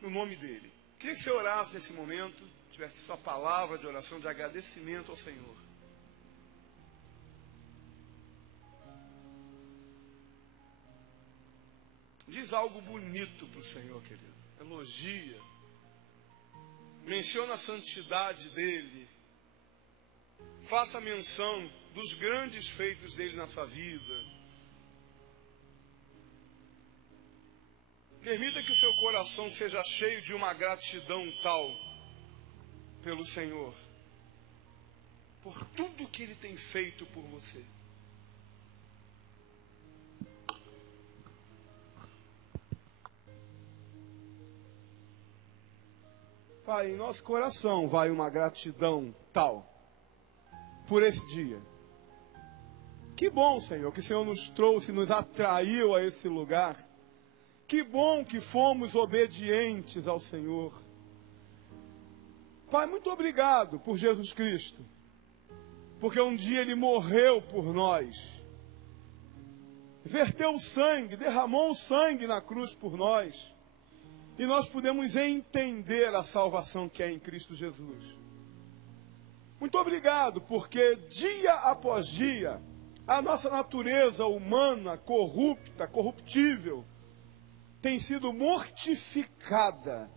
no nome dele. Queria que você orasse nesse momento, tivesse sua palavra de oração, de agradecimento ao Senhor. Diz algo bonito para o Senhor, querido. Elogia. Menciona a santidade dele. Faça menção dos grandes feitos dele na sua vida. Permita que o seu coração seja cheio de uma gratidão tal pelo Senhor, por tudo que ele tem feito por você. Pai, em nosso coração vai uma gratidão tal por esse dia. Que bom, Senhor, que o Senhor nos trouxe, nos atraiu a esse lugar. Que bom que fomos obedientes ao Senhor. Pai, muito obrigado por Jesus Cristo, porque um dia Ele morreu por nós, verteu o sangue, derramou o sangue na cruz por nós, e nós podemos entender a salvação que é em Cristo Jesus. Muito obrigado, porque dia após dia, a nossa natureza humana, corrupta, corruptível, tem sido mortificada.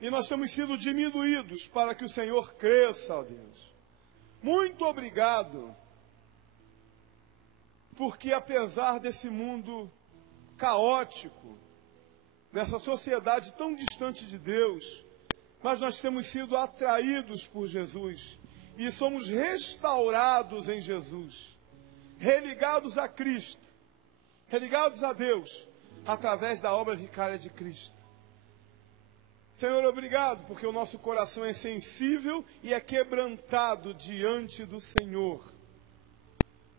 E nós temos sido diminuídos para que o Senhor cresça, ó Deus. Muito obrigado, porque apesar desse mundo caótico, dessa sociedade tão distante de Deus, mas nós temos sido atraídos por Jesus e somos restaurados em Jesus, religados a Cristo, religados a Deus, através da obra vicária de Cristo. Senhor, obrigado, porque o nosso coração é sensível e é quebrantado diante do Senhor.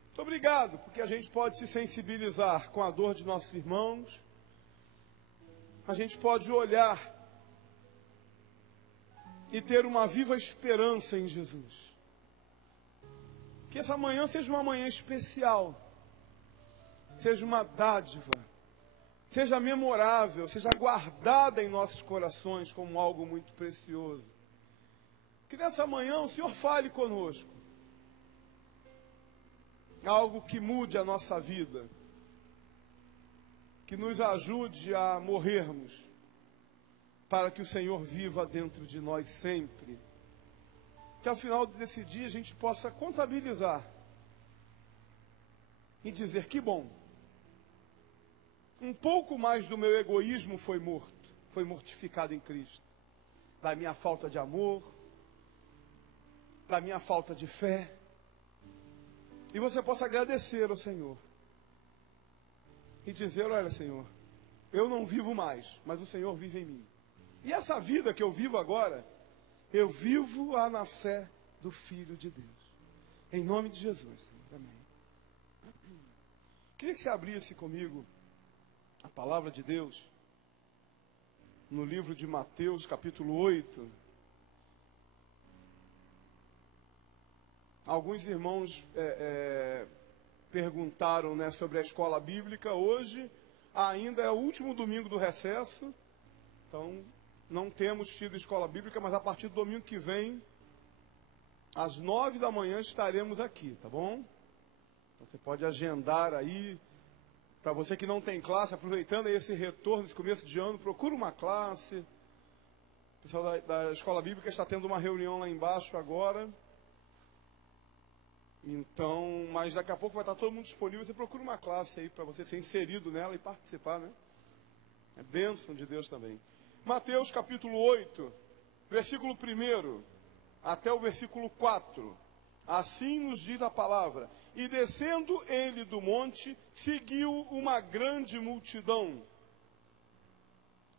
Muito obrigado, porque a gente pode se sensibilizar com a dor de nossos irmãos, a gente pode olhar e ter uma viva esperança em Jesus. Que essa manhã seja uma manhã especial, seja uma dádiva, seja memorável, seja guardada em nossos corações como algo muito precioso. Que nessa manhã o Senhor fale conosco. Algo que mude a nossa vida. Que nos ajude a morrermos, para que o Senhor viva dentro de nós sempre. Que ao final desse dia a gente possa contabilizar e dizer: que bom, um pouco mais do meu egoísmo foi mortificado em Cristo, da minha falta de amor, da minha falta de fé, e você possa agradecer ao Senhor e dizer: olha, Senhor, eu não vivo mais, mas o Senhor vive em mim. E essa vida que eu vivo agora, eu vivo-a na fé do Filho de Deus. Em nome de Jesus, Senhor. Amém. Queria que você abrisse comigo a palavra de Deus no livro de Mateus, capítulo 8. Alguns irmãos perguntaram, né, sobre a escola bíblica. Hoje ainda é o último domingo do recesso, então não temos tido escola bíblica, mas a partir do domingo que vem, às 9 da manhã, estaremos aqui, tá bom? Então você pode agendar aí. Para você que não tem classe, aproveitando aí esse retorno, esse começo de ano, procura uma classe. O pessoal da escola bíblica está tendo uma reunião lá embaixo agora. Então, mas daqui a pouco vai estar todo mundo disponível. Você procura uma classe aí para você ser inserido nela e participar, né? É bênção de Deus também. Mateus capítulo 8, versículo 1 até o versículo 4. Assim nos diz a palavra: e descendo ele do monte, seguiu uma grande multidão.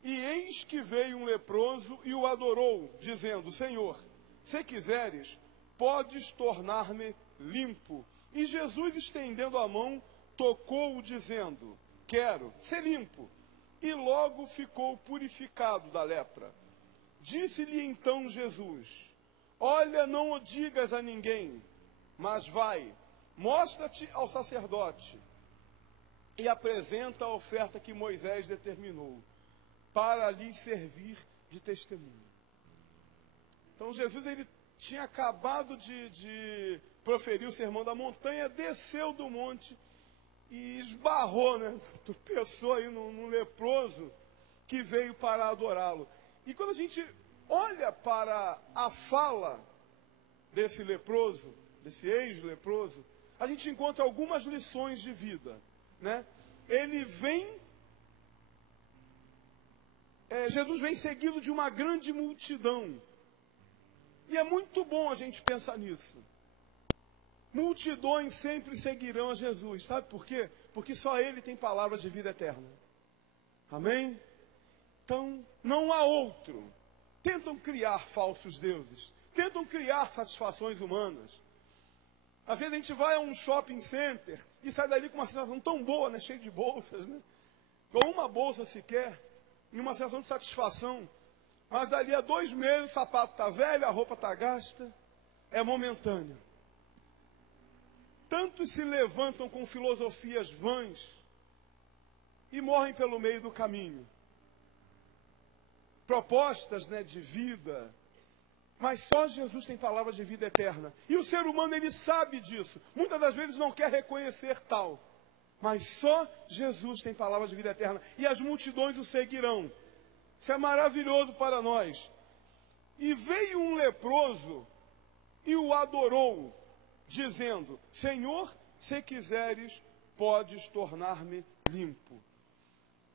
E eis que veio um leproso e o adorou, dizendo: Senhor, se quiseres, podes tornar-me limpo. E Jesus, estendendo a mão, tocou-o, dizendo: quero ser limpo. E logo ficou purificado da lepra. Disse-lhe então Jesus: olha, não o digas a ninguém, mas vai, mostra-te ao sacerdote e apresenta a oferta que Moisés determinou. para lhes servir de testemunho. Então Jesus, ele tinha acabado de proferir o sermão da montanha, desceu do monte e esbarrou, né? Tropeçou aí num leproso que veio para adorá-lo. E quando a gente olha para a fala desse leproso, desse ex-leproso, a gente encontra algumas lições de vida, né? Ele vem, Jesus vem seguido de uma grande multidão. E é muito bom a gente pensar nisso. Multidões sempre seguirão a Jesus. Sabe por quê? Porque só Ele tem palavras de vida eterna. Amém? Então, não há outro. Tentam criar falsos deuses. Tentam criar satisfações humanas. Às vezes a gente vai a um shopping center e sai dali com uma sensação tão boa, né? Cheio de bolsas, né? Com uma bolsa sequer, e uma sensação de satisfação. Mas dali a 2 meses o sapato está velho, a roupa está gasta. É momentâneo. Tantos se levantam com filosofias vãs e morrem pelo meio do caminho. Propostas, né, de vida, mas só Jesus tem palavras de vida eterna. E o ser humano, ele sabe disso. Muitas das vezes não quer reconhecer tal. Mas só Jesus tem palavras de vida eterna. E as multidões o seguirão. Isso é maravilhoso para nós. E veio um leproso e o adorou, dizendo: Senhor, se quiseres, podes tornar-me limpo.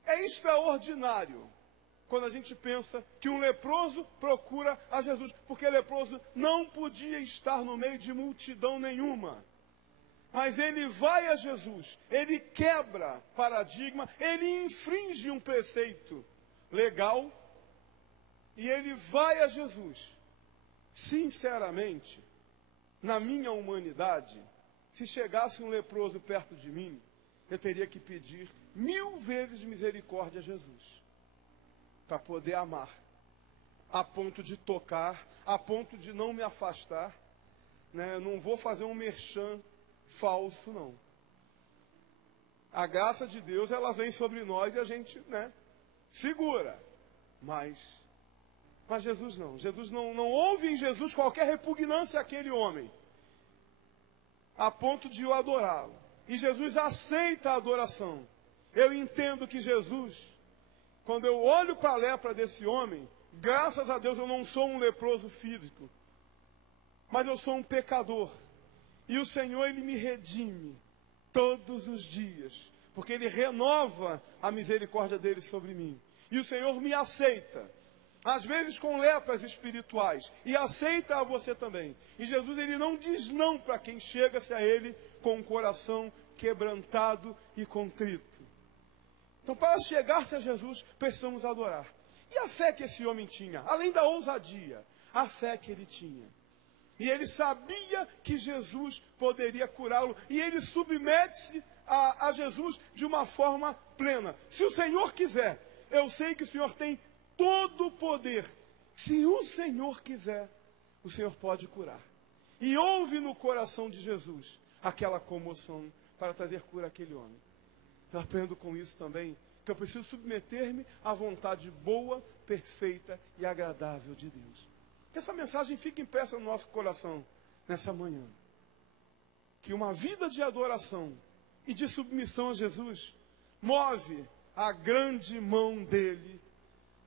É extraordinário quando a gente pensa que um leproso procura a Jesus, porque o leproso não podia estar no meio de multidão nenhuma. Mas ele vai a Jesus, ele quebra paradigma, ele infringe um preceito legal, e ele vai a Jesus. Sinceramente, na minha humanidade, se chegasse um leproso perto de mim, eu teria que pedir 1000 vezes misericórdia a Jesus, para poder amar, a ponto de tocar, a ponto de não me afastar, né? Eu não vou fazer um merchan falso, não. A graça de Deus, ela vem sobre nós e a gente, né, segura. Mas Jesus não. Jesus não houve em Jesus qualquer repugnância àquele homem, a ponto de o adorá-lo. E Jesus aceita a adoração. Eu entendo que Jesus, quando eu olho para a lepra desse homem, graças a Deus eu não sou um leproso físico, mas eu sou um pecador. E o Senhor, Ele me redime todos os dias, porque Ele renova a misericórdia dEle sobre mim. E o Senhor me aceita, às vezes com lepras espirituais, e aceita a você também. E Jesus, Ele não diz não para quem chega-se a Ele com um coração quebrantado e contrito. Então, para chegar-se a Jesus, precisamos adorar. E a fé que esse homem tinha, além da ousadia, a fé que ele tinha. E ele sabia que Jesus poderia curá-lo. E ele submete-se a Jesus de uma forma plena. Se o Senhor quiser, eu sei que o Senhor tem todo o poder. Se o Senhor quiser, o Senhor pode curar. E houve no coração de Jesus aquela comoção para trazer cura àquele homem. Eu aprendo com isso também que eu preciso submeter-me à vontade boa, perfeita e agradável de Deus. Que essa mensagem fique impressa no nosso coração nessa manhã. Que uma vida de adoração e de submissão a Jesus move a grande mão dele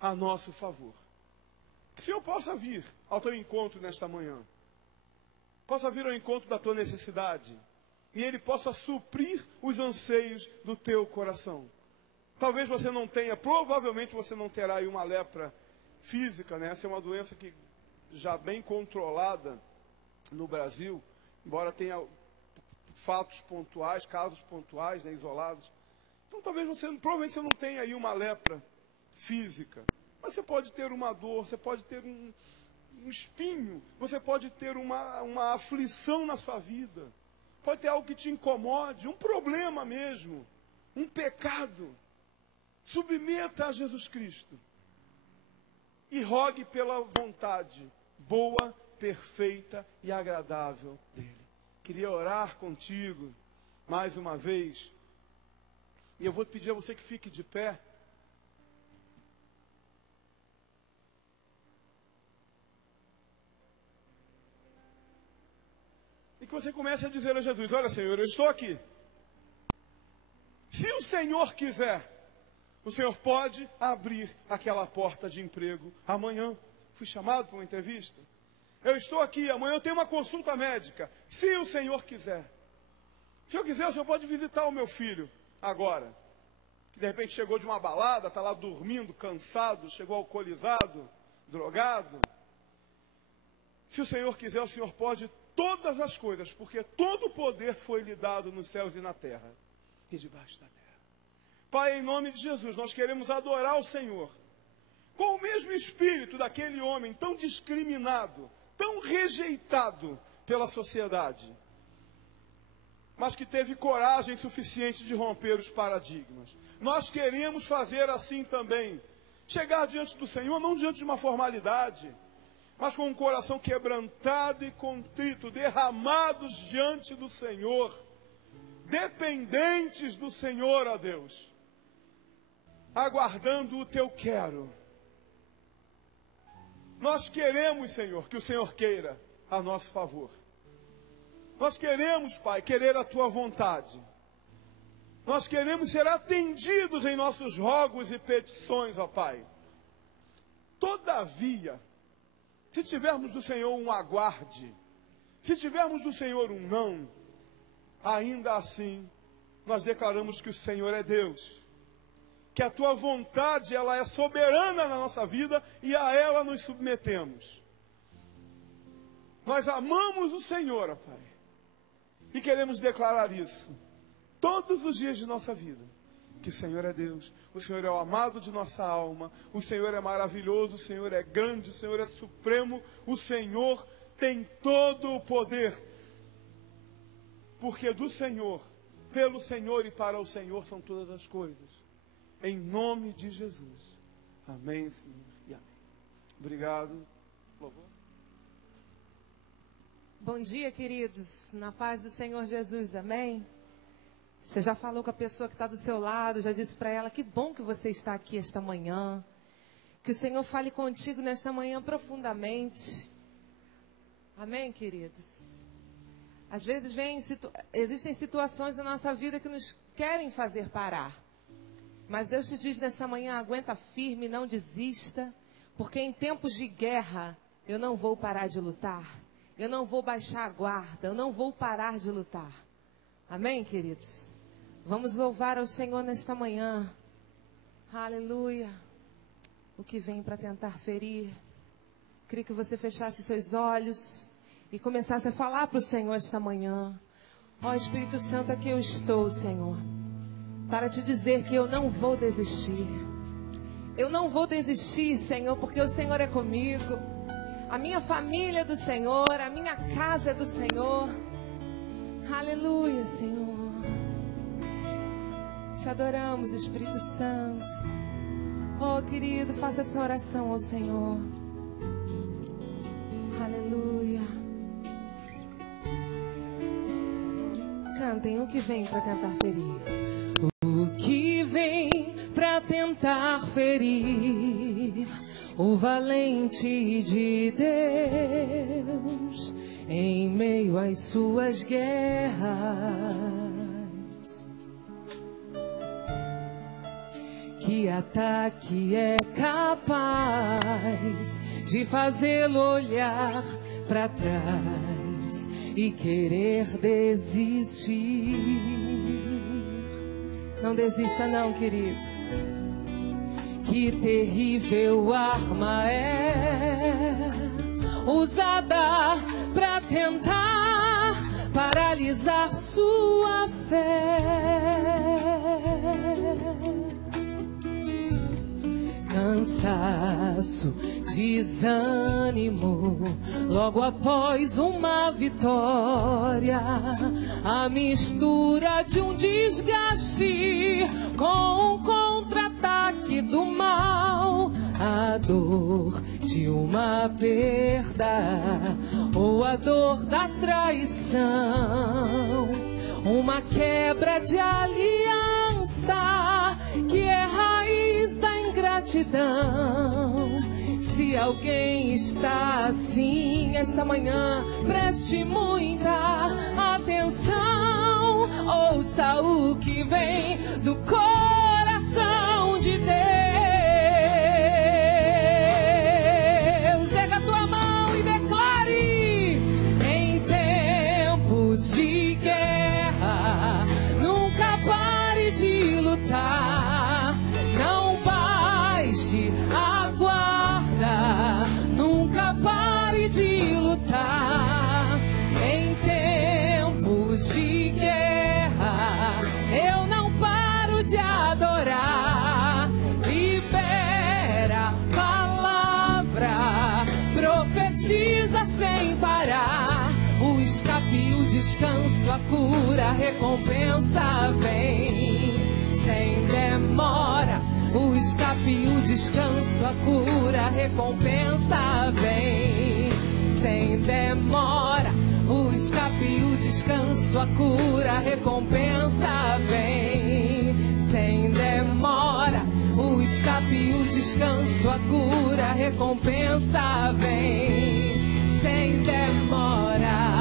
a nosso favor. Que o Senhor possa vir ao teu encontro nesta manhã. Possa vir ao encontro da tua necessidade. E Ele possa suprir os anseios do teu coração. Talvez você não tenha, provavelmente você não terá aí uma lepra física, né? Essa é uma doença que já bem controlada no Brasil, embora tenha fatos pontuais, casos pontuais, né, isolados. Então talvez provavelmente você não tenha aí uma lepra física, mas você pode ter uma dor, você pode ter um espinho, você pode ter uma aflição na sua vida. Pode ter algo que te incomode, um problema mesmo, um pecado. Submeta a Jesus Cristo e rogue pela vontade boa, perfeita e agradável dEle. Queria orar contigo mais uma vez, e eu vou pedir a você que fique de pé. que você comece a dizer a Jesus: olha, Senhor, eu estou aqui. Se o Senhor quiser, o Senhor pode abrir aquela porta de emprego amanhã. Fui chamado para uma entrevista. Eu estou aqui, amanhã eu tenho uma consulta médica. Se o Senhor quiser. Se eu quiser, o Senhor pode visitar o meu filho agora. Que de repente chegou de uma balada, está lá dormindo, cansado, chegou alcoolizado, drogado. Se o Senhor quiser, o Senhor pode todas as coisas, porque todo o poder foi lhe dado nos céus e na terra e debaixo da terra. Pai, em nome de Jesus, nós queremos adorar o Senhor com o mesmo espírito daquele homem tão discriminado, tão rejeitado pela sociedade, mas que teve coragem suficiente de romper os paradigmas. Nós queremos fazer assim também, chegar diante do Senhor, não diante de uma formalidade, mas com um coração quebrantado e contrito, derramados diante do Senhor, dependentes do Senhor, ó Deus, aguardando o teu quero. Nós queremos, Senhor, que o Senhor queira a nosso favor. Nós queremos, Pai, querer a tua vontade. Nós queremos ser atendidos em nossos rogos e petições, ó Pai. Todavia, se tivermos do Senhor um aguarde, se tivermos do Senhor um não, ainda assim, nós declaramos que o Senhor é Deus. Que a tua vontade, ela é soberana na nossa vida e a ela nos submetemos. Nós amamos o Senhor, ó Pai. E queremos declarar isso todos os dias de nossa vida. Que o Senhor é Deus, o Senhor é o amado de nossa alma, o Senhor é maravilhoso, o Senhor é grande, o Senhor é supremo, o Senhor tem todo o poder. Porque do Senhor, pelo Senhor e para o Senhor são todas as coisas. Em nome de Jesus. Amém, Senhor, e amém. Obrigado. Louvor. Bom dia, queridos. Na paz do Senhor Jesus, amém? Você já falou com a pessoa que está do seu lado, já disse para ela, que bom que você está aqui esta manhã. Que o Senhor fale contigo nesta manhã profundamente. Amém, queridos? Às vezes existem situações na nossa vida que nos querem fazer parar. Mas Deus te diz nessa manhã, aguenta firme, não desista, porque em tempos de guerra eu não vou parar de lutar, eu não vou baixar a guarda, eu não vou parar de lutar. Amém, queridos? Vamos louvar ao Senhor nesta manhã. Aleluia. O que vem para tentar ferir. Queria que você fechasse seus olhos e começasse a falar para o Senhor esta manhã. Ó Espírito Santo, aqui eu estou, Senhor, para te dizer que eu não vou desistir. Eu não vou desistir, Senhor, porque o Senhor é comigo. A minha família é do Senhor, a minha casa é do Senhor. Aleluia, Senhor. Te adoramos, Espírito Santo. Oh, querido, faça essa oração ao Senhor. Aleluia. Cantem o que vem para tentar ferir. O que vem para tentar ferir o valente de Deus em meio às suas guerras. Que ataque é capaz de fazê-lo olhar para trás e querer desistir? Não desista não, querido. Que terrível arma é usada para tentar paralisar sua fé. Cansaço, desânimo, logo após uma vitória, a mistura de um desgaste com um contra-ataque do mal, a dor de uma perda ou a dor da traição, uma quebra de aliança que é raiz da ingratidão. Se alguém está assim esta manhã, preste muita atenção. Ouça o que vem do coração de Deus. Erga a tua mão e declare: em tempos de guerra, nunca pare de lutar. Não baixe a guarda, nunca pare de lutar. Em tempos de guerra, eu não paro de adorar. Libera a palavra, profetiza sem parar. O escape, o descanso, a cura, a recompensa vem sem demora. O escape, o descanso, a cura, a recompensa vem sem demora. O escape, o descanso, a cura, a recompensa vem sem demora. O escape, o descanso, a cura, a recompensa vem sem demora.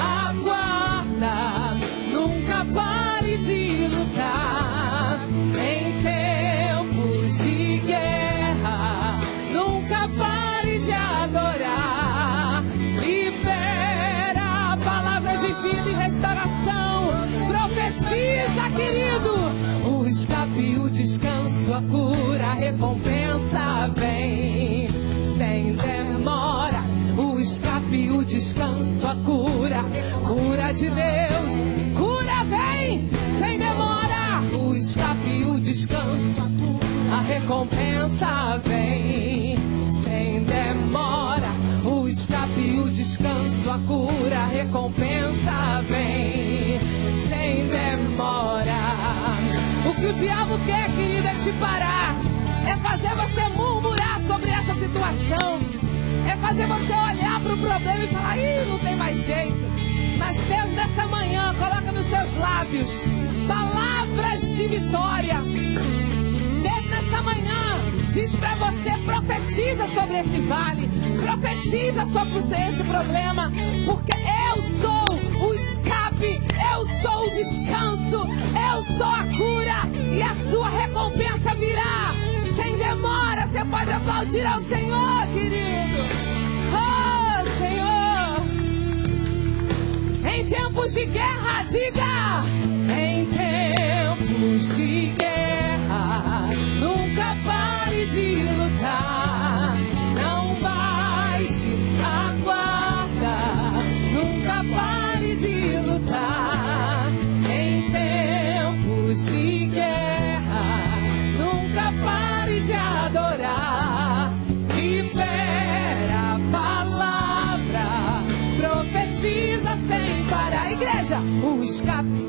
Aguarda, nunca pare de lutar. Em tempos de guerra, nunca pare de adorar. Libera a palavra de vida e restauração. Profetiza, querido. O escape, o descanso, a cura, a recompensa vem sem demora. O escape, o descanso, a cura, cura de Deus, cura vem sem demora. O escape, o descanso, a recompensa vem sem demora. O escape, o descanso, a cura, a recompensa vem sem demora. O que o diabo quer, querida, é te parar, é fazer você murmurar sobre essa situação. É fazer você olhar para o problema e falar: ih, não tem mais jeito. Mas Deus, nessa manhã, coloca nos seus lábios palavras de vitória. Deus, nessa manhã, diz para você: profetiza sobre esse vale, profetiza sobre esse problema, porque eu sou o escape, eu sou o descanso, eu sou a cura, e a sua recompensa virá sem demora. Você pode aplaudir ao Senhor, querido. Oh, Senhor. Em tempos de guerra, diga: em tempos de guerra, nunca pare de lutar. Não baixe a guarda, nunca pare de lutar. Em tempos de guerra, nunca pare de adorar. Libera a palavra, profetiza sem parar. Igreja, o escape.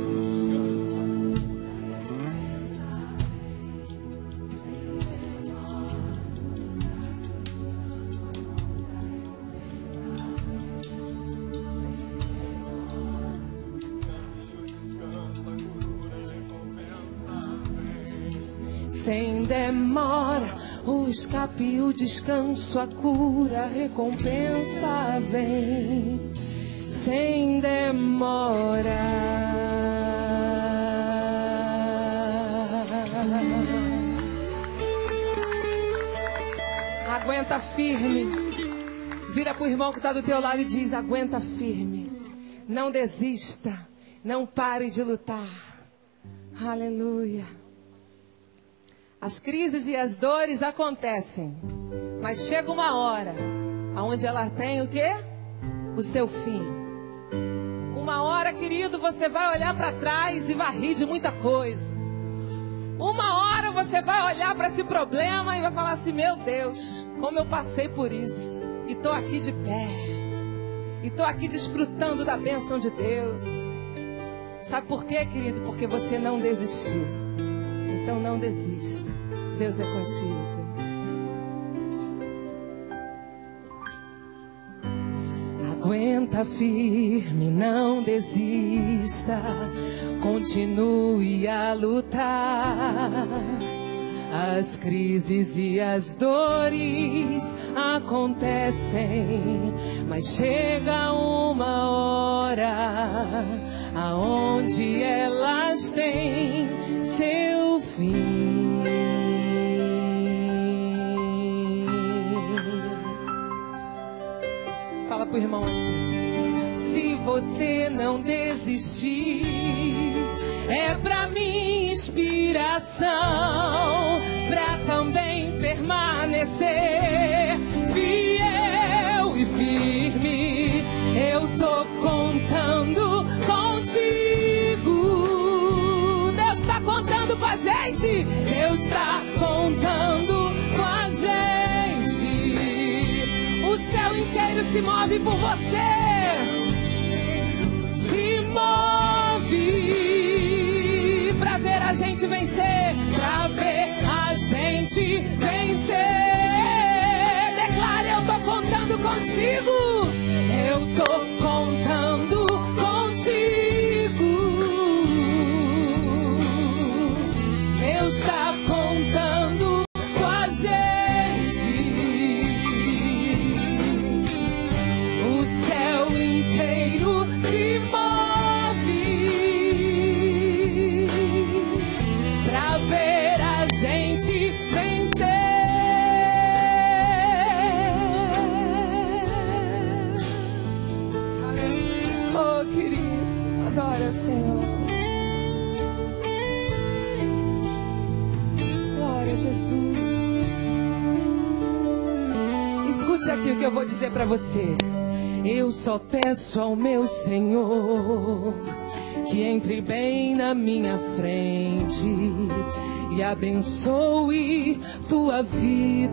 Sem demora, o escape, o descanso, a cura, a recompensa vem. Sem demora. Aguenta firme. Vira pro irmão que está do teu lado e diz: aguenta firme. Não desista. Não pare de lutar. Aleluia. As crises e as dores acontecem, mas chega uma hora onde elas têm o quê? O seu fim. Uma hora, querido, você vai olhar para trás e vai rir de muita coisa. Uma hora você vai olhar para esse problema e vai falar assim: meu Deus, como eu passei por isso. E estou aqui de pé. E estou aqui desfrutando da bênção de Deus. Sabe por quê, querido? Porque você não desistiu. Então não desista. Deus é contigo. Aguenta firme, não desista, continue a lutar. As crises e as dores acontecem, mas chega uma hora aonde elas têm seu fim. Fala pro irmão assim: se você não desistir, é pra mim inspiração, pra também permanecer fiel e firme. Eu tô contando contigo. Deus tá contando com a gente. Deus tá contando com a gente. O céu inteiro se move por você. Se move pra ver a gente vencer, pra ver a gente vencer. Declare: eu tô contando contigo. Eu tô contando contigo. Deus tá contando com a gente. O céu inteiro se move pra ver a gente vencer. Oh, querido, adora o Senhor. Glória a Jesus. Escute aqui o que eu vou dizer pra você. Eu só peço ao meu Senhor que entre bem na minha frente e abençoe tua vida,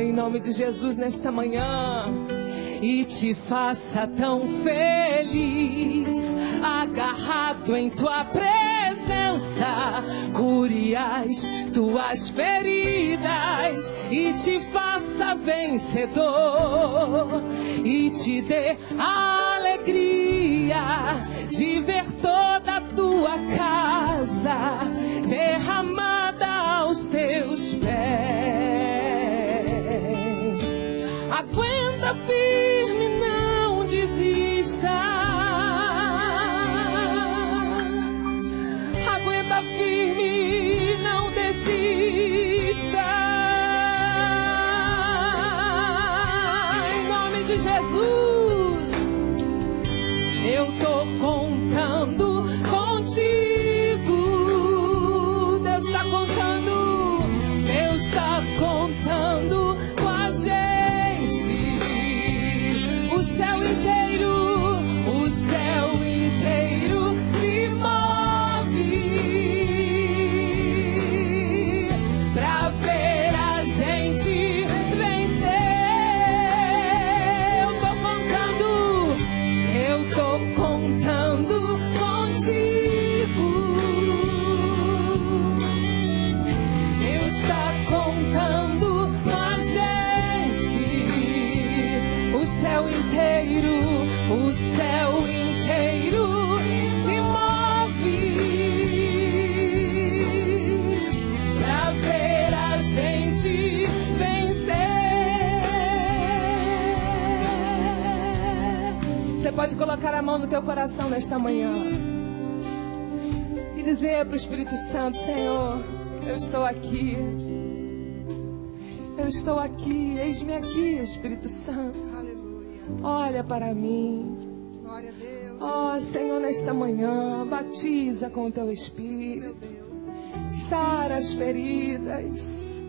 em nome de Jesus, nesta manhã, e te faça tão feliz, agarrado em tua presença, cure as tuas feridas e te faça vencedor, e te dê a alegria de ver toda a tua casa derramada aos teus pés. Aguenta firme, não desista. Aguenta firme, não desista. Em nome de Jesus, eu tô contando contigo. Deus tá contando. Deus tá contando com a gente. O céu inteiro se move pra ver a gente vencer. Eu tô contando contigo. Deus tá contando com a gente. O céu inteiro se move pra ver a gente vencer. Você pode colocar a mão no teu coração nesta manhã e dizer para o Espírito Santo: Senhor, eu estou aqui. Eu estou aqui, eis-me aqui, Espírito Santo. Aleluia. Olha para mim. Glória a Deus. Ó Senhor, nesta manhã, batiza com o teu Meu Espírito. Deus. Sara as feridas.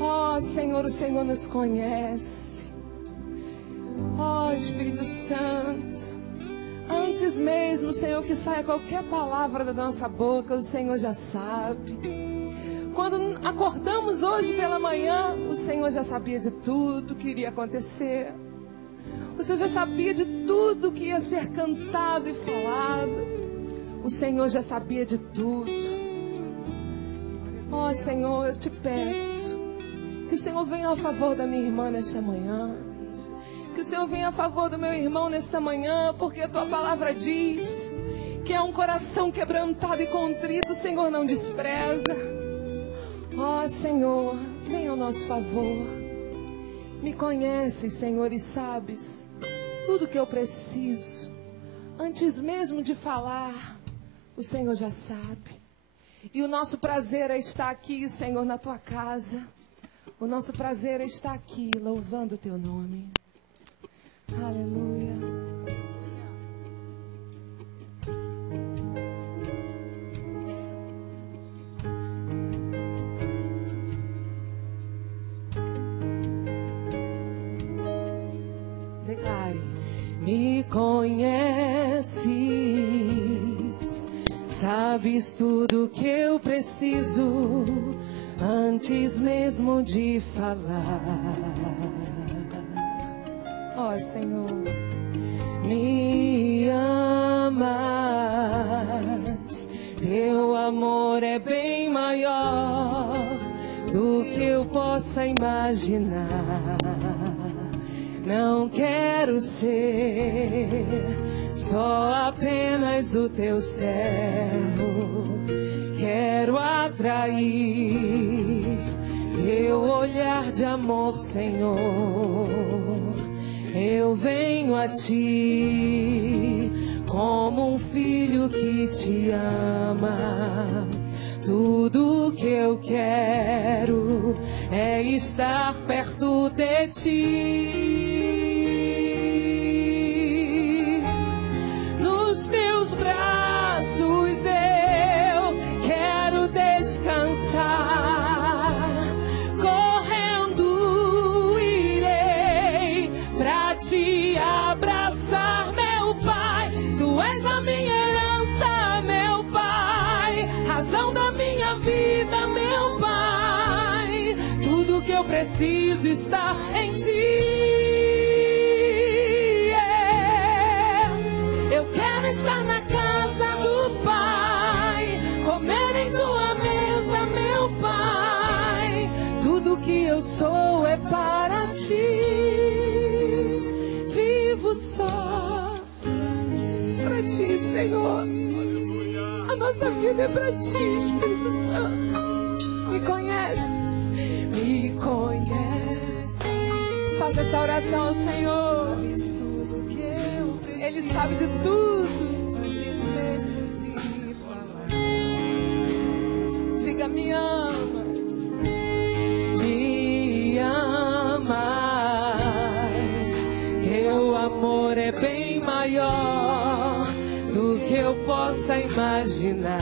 Ó Senhor, o Senhor nos conhece. Ó Espírito Santo, antes mesmo, Senhor, que saia qualquer palavra da nossa boca, o Senhor já sabe. Quando acordamos hoje pela manhã, o Senhor já sabia de tudo que iria acontecer. O Senhor já sabia de tudo que ia ser cantado e falado. O Senhor já sabia de tudo. Ó Senhor, eu te peço que o Senhor venha a favor da minha irmã nesta manhã. Que o Senhor venha a favor do meu irmão nesta manhã, porque a tua palavra diz que é um coração quebrantado e contrito, o Senhor não despreza. Ó Senhor, venha ao nosso favor. Me conheces, Senhor, e sabes tudo que eu preciso. Antes mesmo de falar, o Senhor já sabe. E o nosso prazer é estar aqui, Senhor, na tua casa. O nosso prazer é estar aqui, louvando o teu nome. Aleluia. Declare. Me conheces, sabes tudo que eu preciso, antes mesmo de falar. Ó Senhor, me amas, teu amor é bem maior do que eu possa imaginar. Não quero ser só apenas o teu servo. Quero atrair teu olhar de amor, Senhor. Eu venho a ti como um filho que te ama. Tudo que eu quero é estar perto de ti. Nos teus braços eu quero descansar. Correndo irei pra te abraçar, meu Pai. Tu és a minha herança, meu Pai, razão da minha vida, meu Pai. Tudo que eu preciso está em ti. Eu quero estar na casa do Pai, comer em tua mesa, meu Pai. Tudo que eu sou é para ti. Vivo só para ti, Senhor. A nossa vida é para ti, Espírito Santo. Me conheces, me conheces. Faça essa oração ao Senhor. Ele sabe de tudo. Antes mesmo de falar. Diga, me amas. Me amas. Teu amor é bem maior do que eu possa imaginar.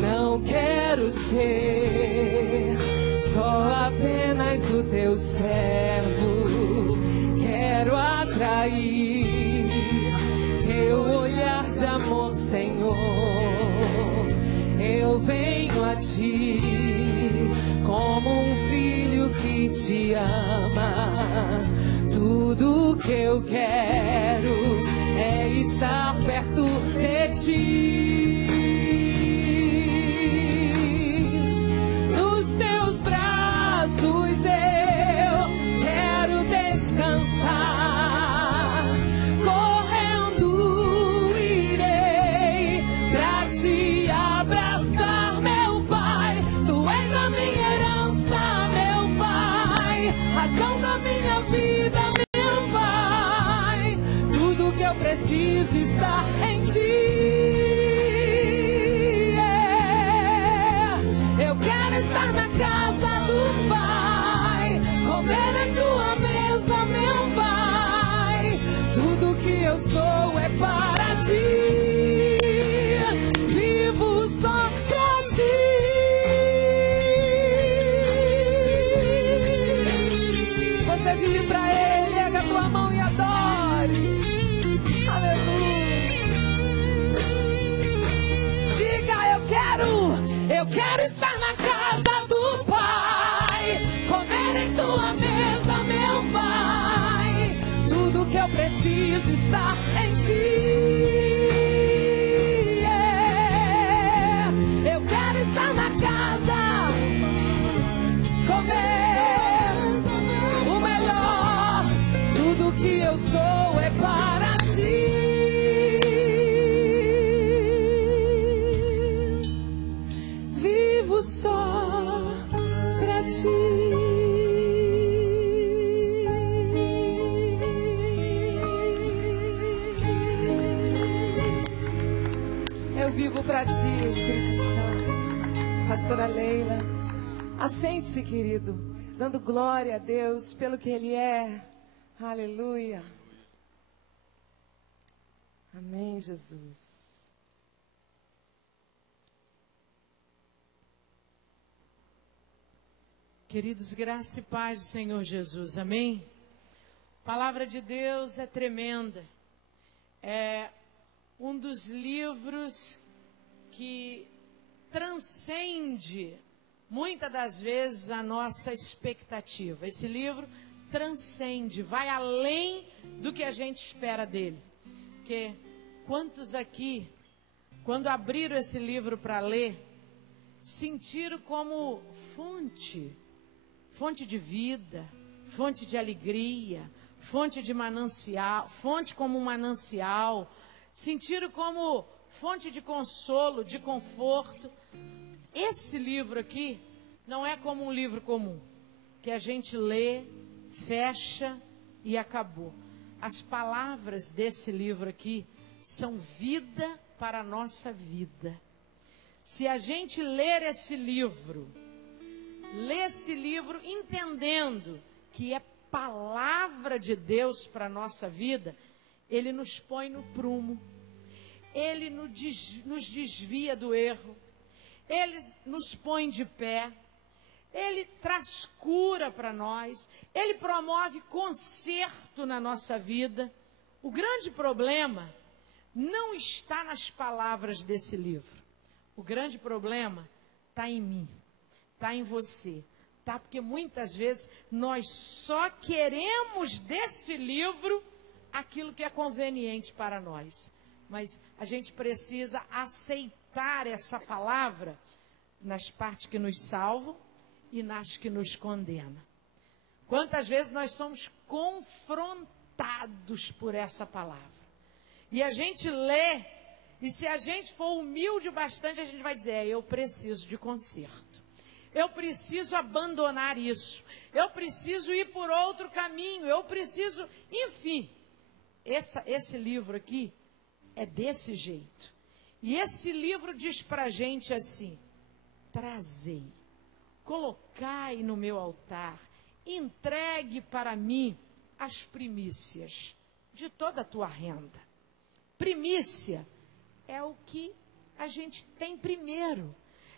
Não quero ser só apenas o teu servo. Quero atrair teu olhar de amor, Senhor. Eu venho a ti como um filho que te ama. Tudo que eu quero é estar perto de ti. Nos teus braços eu quero descansar. Correndo irei pra te abraçar, meu Pai. Tu és a minha herança, meu Pai, razão da minha vida, meu Pai. Tudo que eu preciso está em ti. Eu quero estar na casa do Pai, comer em tua mesa, meu Pai. Tudo que eu sou é para ti. Vivo só pra ti. Você vive pra Ele, erga a tua mão e adore. Aleluia. Diga, eu quero estar na casa do Pai, comer em tua mesa, meu Pai. Tudo que eu preciso está em ti. Eu quero estar na casa, comer o melhor vivo só pra ti. Eu vivo pra ti, Espírito Santo. Pastora Leila, assente-se, querido, dando glória a Deus pelo que Ele é. Aleluia. Amém, Jesus. Queridos, graça e paz do Senhor Jesus, amém? A palavra de Deus é tremenda. É um dos livros que transcende, muitas das vezes, a nossa expectativa. Esse livro transcende, vai além do que a gente espera dele. Porque quantos aqui, quando abriram esse livro para ler, sentiram como fonte de vida, fonte de alegria, fonte de manancial, fonte como um manancial, sentiram como fonte de consolo, de conforto. Esse livro aqui não é como um livro comum, que a gente lê, fecha e acabou. As palavras desse livro aqui são vida para a nossa vida. Se a gente ler esse livro entendendo que é palavra de Deus para a nossa vida, ele nos põe no prumo, ele nos desvia do erro, ele nos põe de pé, ele traz cura para nós, ele promove conserto na nossa vida. O grande problema não está nas palavras desse livro. O grande problema está em mim, está em você, tá? Porque muitas vezes nós só queremos desse livro aquilo que é conveniente para nós. Mas a gente precisa aceitar essa palavra nas partes que nos salvam e nas que nos condenam. Quantas vezes nós somos confrontados por essa palavra? E a gente lê, e se a gente for humilde bastante, a gente vai dizer, eu preciso de conserto. Eu preciso abandonar isso. Eu preciso ir por outro caminho. Eu preciso, enfim. Esse livro aqui é desse jeito. E esse livro diz para a gente assim, trazei, colocai no meu altar, entregue para mim as primícias de toda a tua renda. Primícia é o que a gente tem primeiro,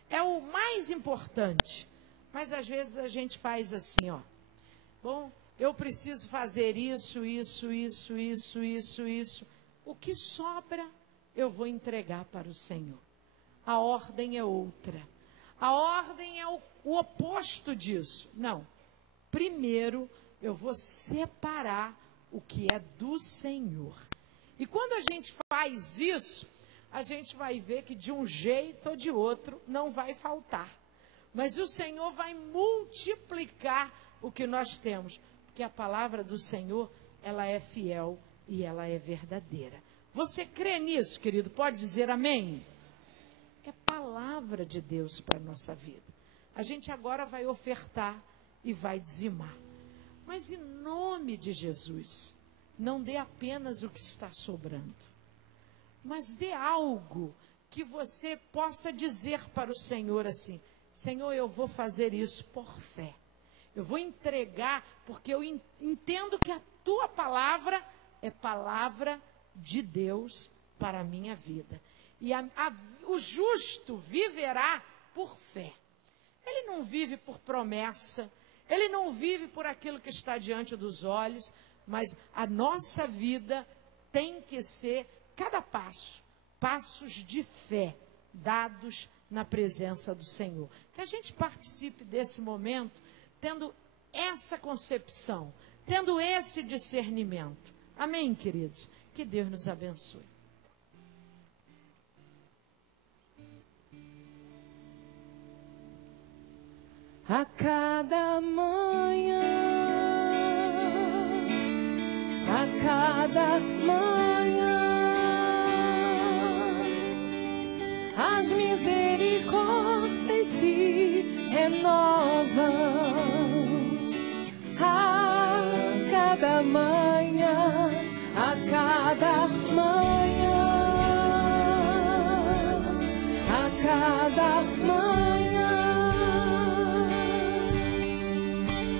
é o mais importante. Mas às vezes a gente faz assim, ó. Bom, eu preciso fazer isso. O que sobra eu vou entregar para o Senhor. A ordem é outra. A ordem é o oposto disso. Não. Primeiro eu vou separar o que é do Senhor. E quando a gente faz isso, a gente vai ver que de um jeito ou de outro não vai faltar. Mas o Senhor vai multiplicar o que nós temos. Porque a palavra do Senhor, ela é fiel e ela é verdadeira. Você crê nisso, querido? Pode dizer amém? É palavra de Deus para a nossa vida. A gente agora vai ofertar e vai dizimar. Mas em nome de Jesus, não dê apenas o que está sobrando, mas dê algo que você possa dizer para o Senhor assim, Senhor, eu vou fazer isso por fé. Eu vou entregar, porque eu entendo que a tua palavra é palavra de Deus para a minha vida. E o justo viverá por fé. Ele não vive por promessa, ele não vive por aquilo que está diante dos olhos, mas a nossa vida tem que ser, cada passo, passos de fé, dados na presença do Senhor. Que a gente participe desse momento, tendo essa concepção, tendo esse discernimento. Amém, queridos? Que Deus nos abençoe. A cada manhã, a cada manhã, as misericórdias se cada manhã, a cada manhã, a cada manhã,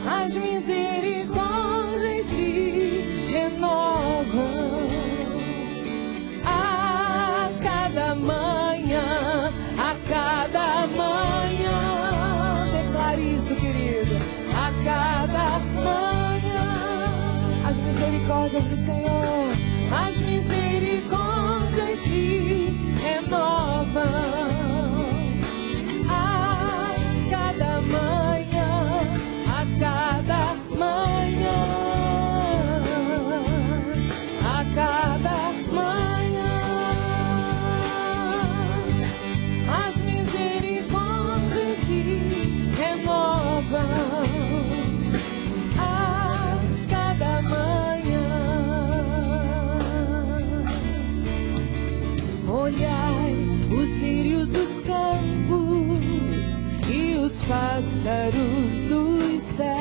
as misericórdias se renovam. A cada manhã, a cada manhã, declare isso, querido. A cada manhã, as misericórdias do Senhor, as misericórdias se renovam. A cada manhã, a cada manhã, a cada manhã, as misericórdias se renovam. A cada manhã, olhai os lírios dos campos e os pássaros dos céus.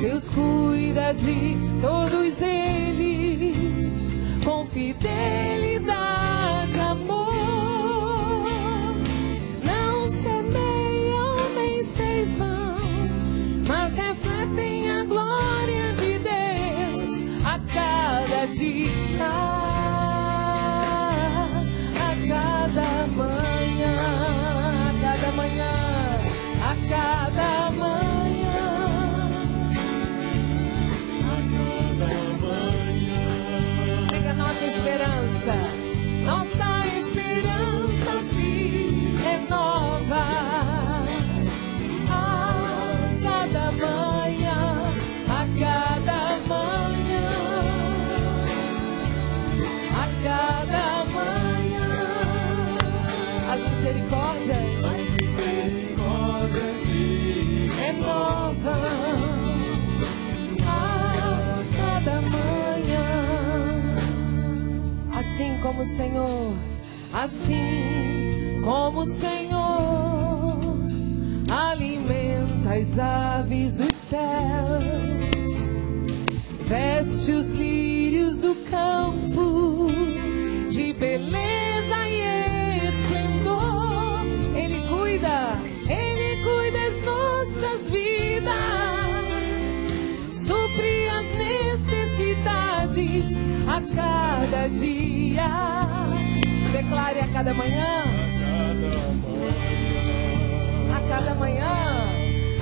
Deus cuida de todos eles com fidelidade, amor. Não semeiam nem ceifam, mas refletem a glória de Deus a cada dia. A cada manhã, a cada manhã, a cada manhã, a cada manhã. Chega a nossa esperança, nossa esperança se renova. A cada manhã, a cada manhã, a cada manhã, as misericórdias se renovam. A cada manhã, assim como o Senhor, assim como o Senhor alimenta as aves dos céus, veste os lírios do campo de beleza e esplendor. Ele cuida as nossas vidas, supre as necessidades a cada dia. Declare a cada manhã, a cada manhã,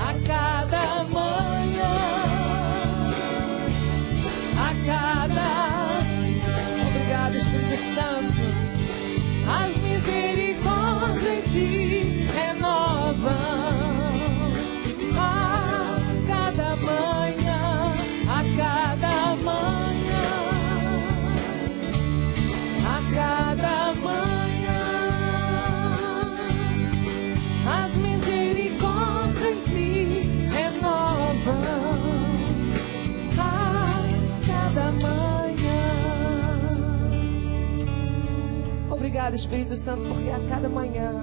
a cada manhã, a cada. Obrigado, Espírito Santo. As misericórdias se renovam. A cada manhã, a cada manhã, a cada manhã, as misericórdias se renovam. A cada manhã. Obrigado, Espírito Santo, porque a cada manhã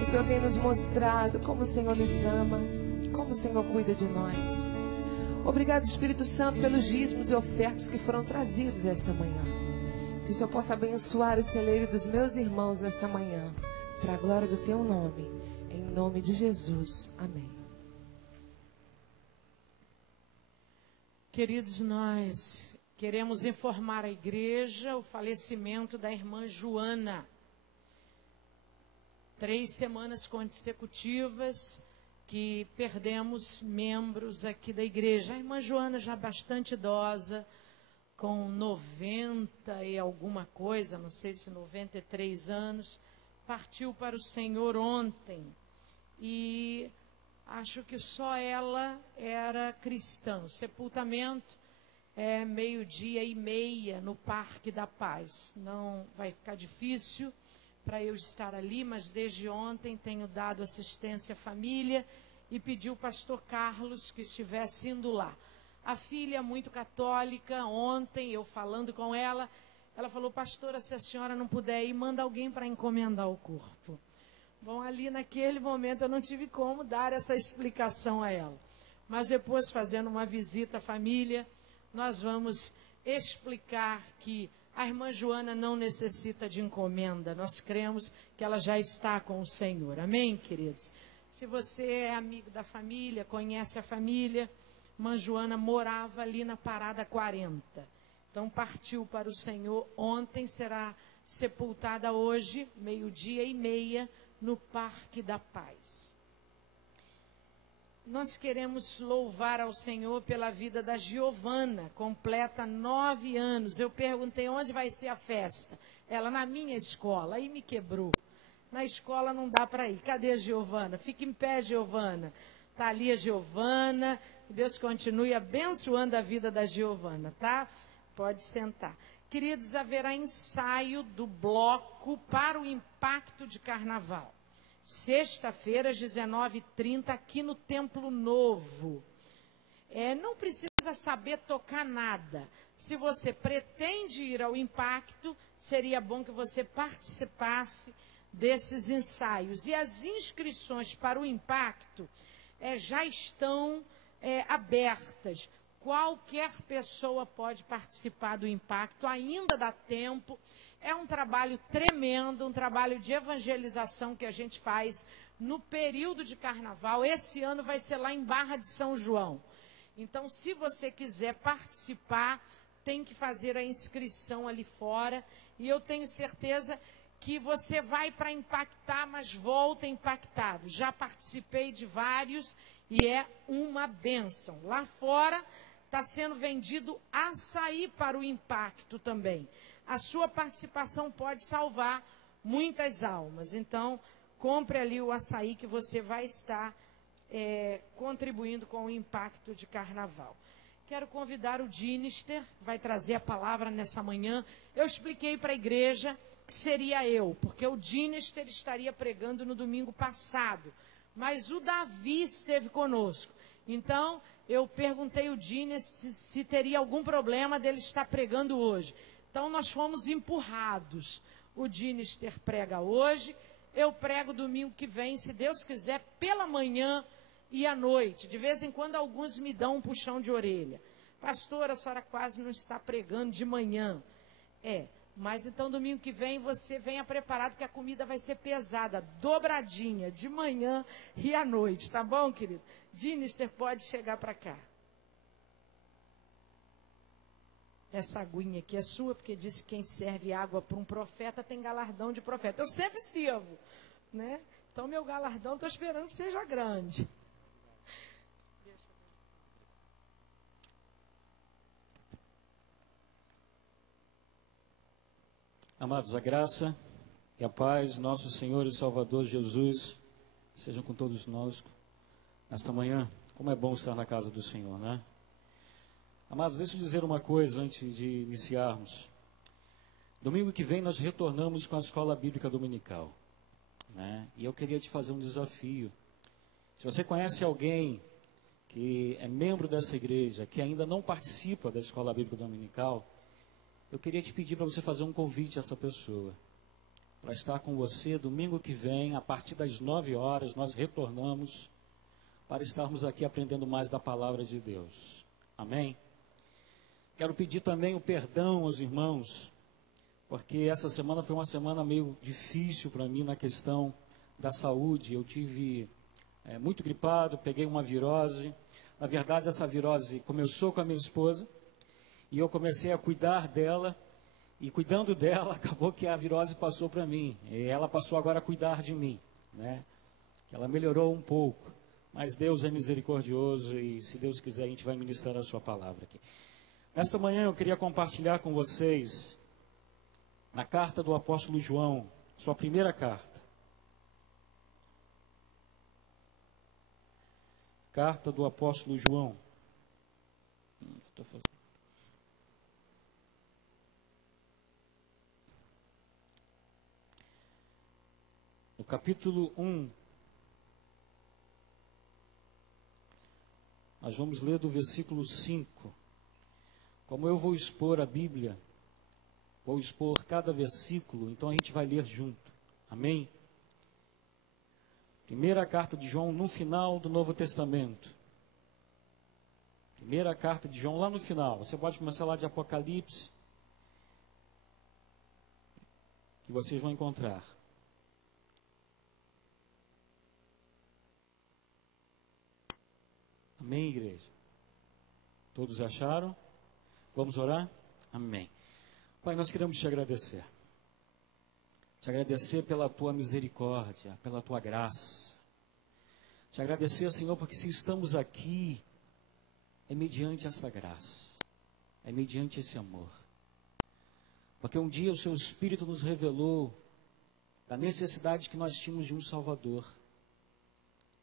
o Senhor tem nos mostrado como o Senhor nos ama, como o Senhor cuida de nós. Obrigado, Espírito Santo, pelos dízimos e ofertas que foram trazidos esta manhã. Que o Senhor possa abençoar o celeiro dos meus irmãos nesta manhã, para a glória do Teu nome, em nome de Jesus. Amém. Queridos, nós queremos informar a igreja o falecimento da irmã Joana. 3 semanas consecutivas que perdemos membros aqui da igreja. A irmã Joana já bastante idosa, com 90 e alguma coisa, não sei se 93 anos, partiu para o Senhor ontem. E acho que só ela era cristã. O sepultamento é 12:30 no Parque da Paz. Não vai ficar difícil para eu estar ali, mas desde ontem tenho dado assistência à família e pedi ao pastor Carlos que estivesse indo lá. A filha, muito católica, ontem eu falando com ela, ela falou: pastora, se a senhora não puder ir, manda alguém para encomendar o corpo. Bom, ali naquele momento eu não tive como dar essa explicação a ela. mas depois, fazendo uma visita à família, nós vamos explicar que a irmã Joana não necessita de encomenda. Nós cremos que ela já está com o Senhor. Amém, queridos? Se você é amigo da família, conhece a família, irmã Joana morava ali na Parada 40. Então, partiu para o Senhor ontem, será sepultada hoje, 12:30, no Parque da Paz. Nós queremos louvar ao Senhor pela vida da Giovana, completa 9 anos. Eu perguntei onde vai ser a festa. Ela, na minha escola, aí me quebrou. Na escola não dá para ir. Cadê a Giovana? Fica em pé, Giovana. Está ali a Giovana. Deus continue abençoando a vida da Giovana, tá? Pode sentar. Queridos, haverá ensaio do bloco para o impacto de carnaval. Sexta-feira, às 19h30, aqui no Templo Novo. Não precisa saber tocar nada. Se você pretende ir ao impacto, seria bom que você participasse desses ensaios. E as inscrições para o impacto já estão abertas. Qualquer pessoa pode participar do impacto, ainda dá tempo. É um trabalho tremendo, um trabalho de evangelização que a gente faz no período de carnaval. Esse ano vai ser lá em Barra de São João. Então, se você quiser participar, tem que fazer a inscrição ali fora. E eu tenho certeza que você vai para impactar, mas volta impactado. Já participei de vários e é uma bênção. Lá fora está sendo vendido açaí para o impacto também. A sua participação pode salvar muitas almas. Então, compre ali o açaí que você vai estar contribuindo com o impacto de carnaval. Quero convidar o Dinister, vai trazer a palavra nessa manhã. Eu expliquei para a igreja que seria eu, porque o Dinister estaria pregando no domingo passado, mas o Davi esteve conosco. Então, eu perguntei ao Dinister se teria algum problema dele estar pregando hoje. Então, nós fomos empurrados. O Dinister prega hoje, eu prego domingo que vem, se Deus quiser, pela manhã e à noite. De vez em quando, alguns me dão um puxão de orelha. Pastor, a senhora quase não está pregando de manhã. Mas então, domingo que vem, você venha preparado, que a comida vai ser pesada, dobradinha, de manhã e à noite. Tá bom, querido? Dinister, pode chegar para cá. Essa aguinha aqui é sua, porque disse que quem serve água para um profeta tem galardão de profeta. Eu sempre sirvo, né? Então, meu galardão, estou esperando que seja grande. Amados, a graça e a paz, nosso Senhor e Salvador Jesus, sejam com todos nós nesta manhã. Como é bom estar na casa do Senhor, né? Amados, deixa eu dizer uma coisa antes de iniciarmos. Domingo que vem nós retornamos com a Escola Bíblica Dominical, né? E eu queria te fazer um desafio. Se você conhece alguém que é membro dessa igreja, que ainda não participa da Escola Bíblica Dominical, eu queria te pedir para você fazer um convite a essa pessoa, para estar com você domingo que vem, a partir das 9 horas, nós retornamos para estarmos aqui aprendendo mais da palavra de Deus. Amém? Quero pedir também o perdão aos irmãos, porque essa semana foi uma semana meio difícil para mim na questão da saúde. Eu tive muito gripado, peguei uma virose. Na verdade, essa virose começou com a minha esposa, e eu comecei a cuidar dela, e cuidando dela, acabou que a virose passou para mim. E ela passou agora a cuidar de mim, né? Ela melhorou um pouco, mas Deus é misericordioso, e se Deus quiser, a gente vai ministrar a sua palavra aqui. Nesta manhã eu queria compartilhar com vocês na carta do apóstolo João, sua primeira carta. Carta do apóstolo João. No capítulo 1, nós vamos ler do versículo 5. Como eu vou expor a Bíblia, vou expor cada versículo, então a gente vai ler junto. Amém? Primeira carta de João, no final do Novo Testamento. Primeira carta de João, lá no final. Você pode começar lá de Apocalipse, que vocês vão encontrar. Amém, igreja? Todos acharam? Vamos orar? Amém. Pai, nós queremos te agradecer. Te agradecer pela tua misericórdia, pela tua graça. Te agradecer, Senhor, porque se estamos aqui, é mediante essa graça, é mediante esse amor. Porque um dia o Seu Espírito nos revelou da necessidade que nós tínhamos de um Salvador,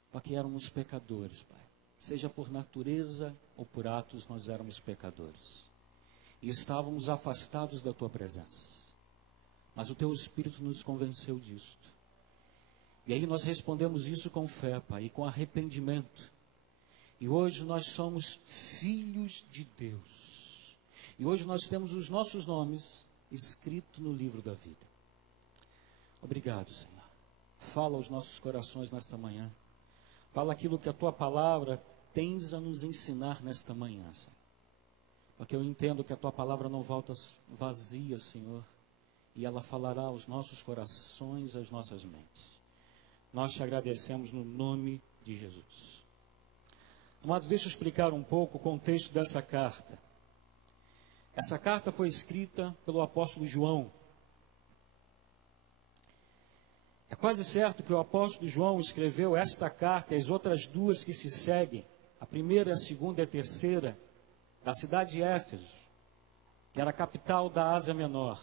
porque éramos pecadores, Pai. Seja por natureza ou por atos, nós éramos pecadores. E estávamos afastados da Tua presença. Mas o Teu Espírito nos convenceu disto. E aí nós respondemos isso com fé, Pai, e com arrependimento. E hoje nós somos filhos de Deus. E hoje nós temos os nossos nomes escritos no livro da vida. Obrigado, Senhor. Fala aos nossos corações nesta manhã. Fala aquilo que a Tua palavra tens a nos ensinar nesta manhã, Senhor. Porque eu entendo que a Tua palavra não volta vazia, Senhor. E ela falará aos nossos corações, às nossas mentes. Nós te agradecemos no nome de Jesus. Amados, deixa eu explicar um pouco o contexto dessa carta. Essa carta foi escrita pelo apóstolo João. É quase certo que o apóstolo João escreveu esta carta e as outras duas que se seguem, a primeira, a segunda e a terceira, da cidade de Éfeso, que era a capital da Ásia Menor.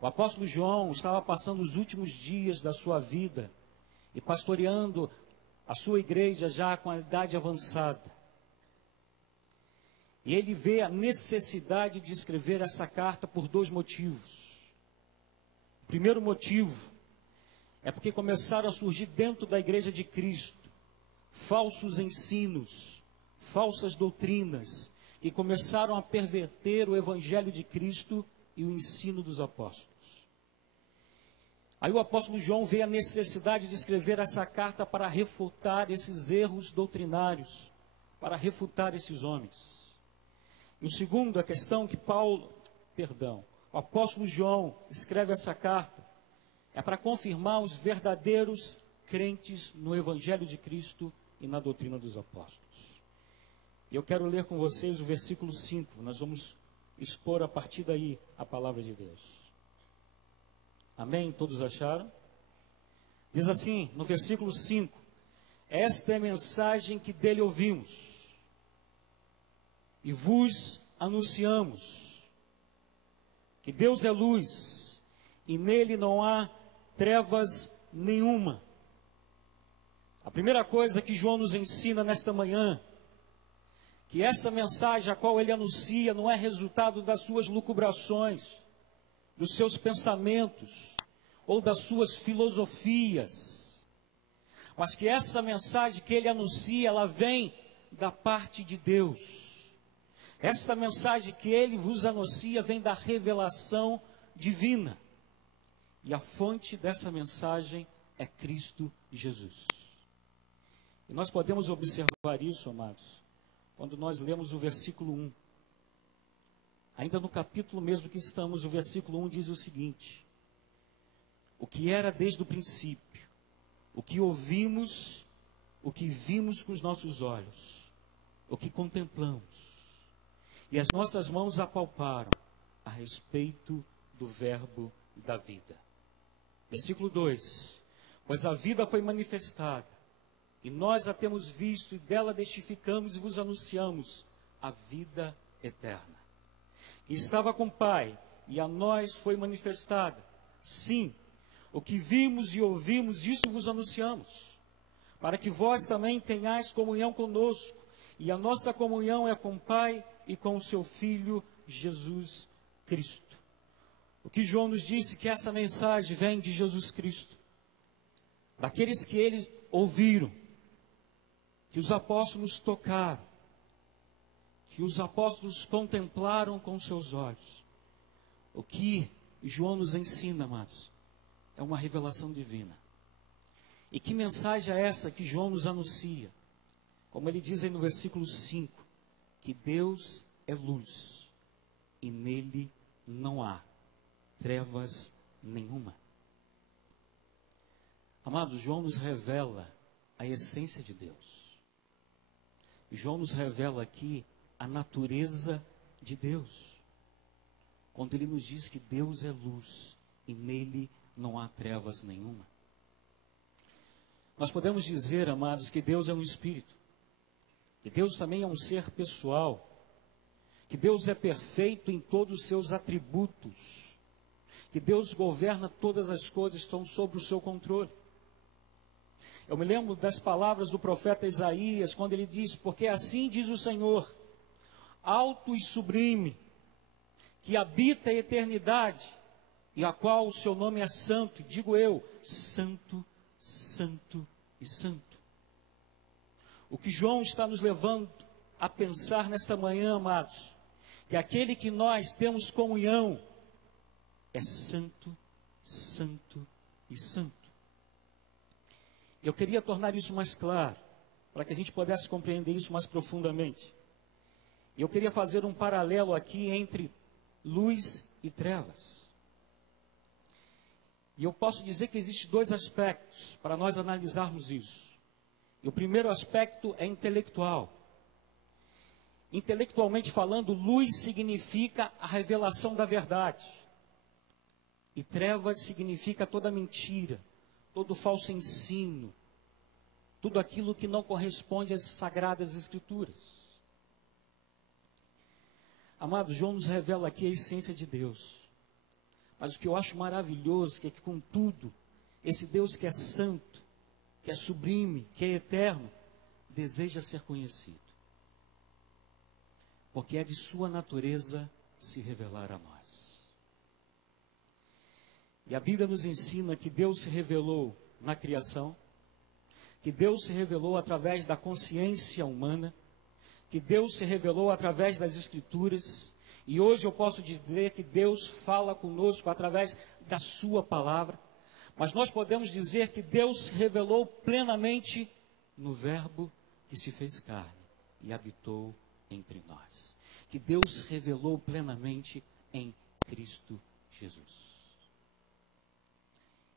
O apóstolo João estava passando os últimos dias da sua vida e pastoreando a sua igreja já com a idade avançada. E ele vê a necessidade de escrever essa carta por dois motivos. O primeiro motivo é porque começaram a surgir dentro da igreja de Cristo falsos ensinos, falsas doutrinas, que começaram a perverter o evangelho de Cristo e o ensino dos apóstolos. Aí o apóstolo João vê a necessidade de escrever essa carta para refutar esses erros doutrinários, para refutar esses homens. E o segundo, a questão que o apóstolo João escreve essa carta, é para confirmar os verdadeiros crentes no evangelho de Cristo e na doutrina dos apóstolos. E eu quero ler com vocês o versículo 5, nós vamos expor a partir daí a palavra de Deus. Amém? Todos acharam? Diz assim, no versículo 5, esta é a mensagem que dele ouvimos e vos anunciamos, que Deus é luz e nele não há trevas nenhuma. A primeira coisa que João nos ensina nesta manhã, que essa mensagem a qual ele anuncia não é resultado das suas lucubrações, dos seus pensamentos ou das suas filosofias, mas que essa mensagem que ele anuncia, ela vem da parte de Deus. Essa mensagem que ele vos anuncia vem da revelação divina. E a fonte dessa mensagem é Cristo Jesus. E nós podemos observar isso, amados, quando nós lemos o versículo 1. Ainda no capítulo mesmo que estamos, o versículo 1 diz o seguinte: o que era desde o princípio, o que ouvimos, o que vimos com os nossos olhos, o que contemplamos, e as nossas mãos apalparam a respeito do verbo da vida. Versículo 2: pois a vida foi manifestada, e nós a temos visto, e dela testificamos e vos anunciamos a vida eterna, que estava com o Pai, e a nós foi manifestada. Sim, o que vimos e ouvimos, isso vos anunciamos, para que vós também tenhais comunhão conosco, e a nossa comunhão é com o Pai e com o seu Filho, Jesus Cristo. O que João nos disse, que essa mensagem vem de Jesus Cristo, daqueles que eles ouviram, que os apóstolos tocaram, que os apóstolos contemplaram com seus olhos. O que João nos ensina, amados, é uma revelação divina. E que mensagem é essa que João nos anuncia? Como ele diz aí no versículo 5, que Deus é luz e nele não há trevas nenhuma. Amados, João nos revela a essência de Deus. João nos revela aqui a natureza de Deus. Quando ele nos diz que Deus é luz e nele não há trevas nenhuma. Nós podemos dizer, amados, que Deus é um espírito. Que Deus também é um ser pessoal. Que Deus é perfeito em todos os seus atributos. Que Deus governa todas as coisas, estão sob o seu controle. Eu me lembro das palavras do profeta Isaías, quando ele diz, porque assim diz o Senhor, alto e sublime, que habita a eternidade, e a qual o seu nome é santo, e digo eu, santo, santo e santo. O que João está nos levando a pensar nesta manhã, amados, que aquele que nós temos comunhão é santo, santo e santo. Eu queria tornar isso mais claro, para que a gente pudesse compreender isso mais profundamente. Eu queria fazer um paralelo aqui entre luz e trevas. E eu posso dizer que existem dois aspectos para nós analisarmos isso. E o primeiro aspecto é intelectual. Intelectualmente falando, luz significa a revelação da verdade. E trevas significa toda mentira, todo falso ensino, tudo aquilo que não corresponde às sagradas escrituras. Amado, João nos revela aqui a essência de Deus. Mas o que eu acho maravilhoso é que, contudo, esse Deus que é santo, que é sublime, que é eterno, deseja ser conhecido. Porque é de sua natureza se revelar a nós. E a Bíblia nos ensina que Deus se revelou na criação, que Deus se revelou através da consciência humana, que Deus se revelou através das Escrituras, e hoje eu posso dizer que Deus fala conosco através da sua palavra, mas nós podemos dizer que Deus se revelou plenamente no Verbo que se fez carne e habitou entre nós. Que Deus se revelou plenamente em Cristo Jesus.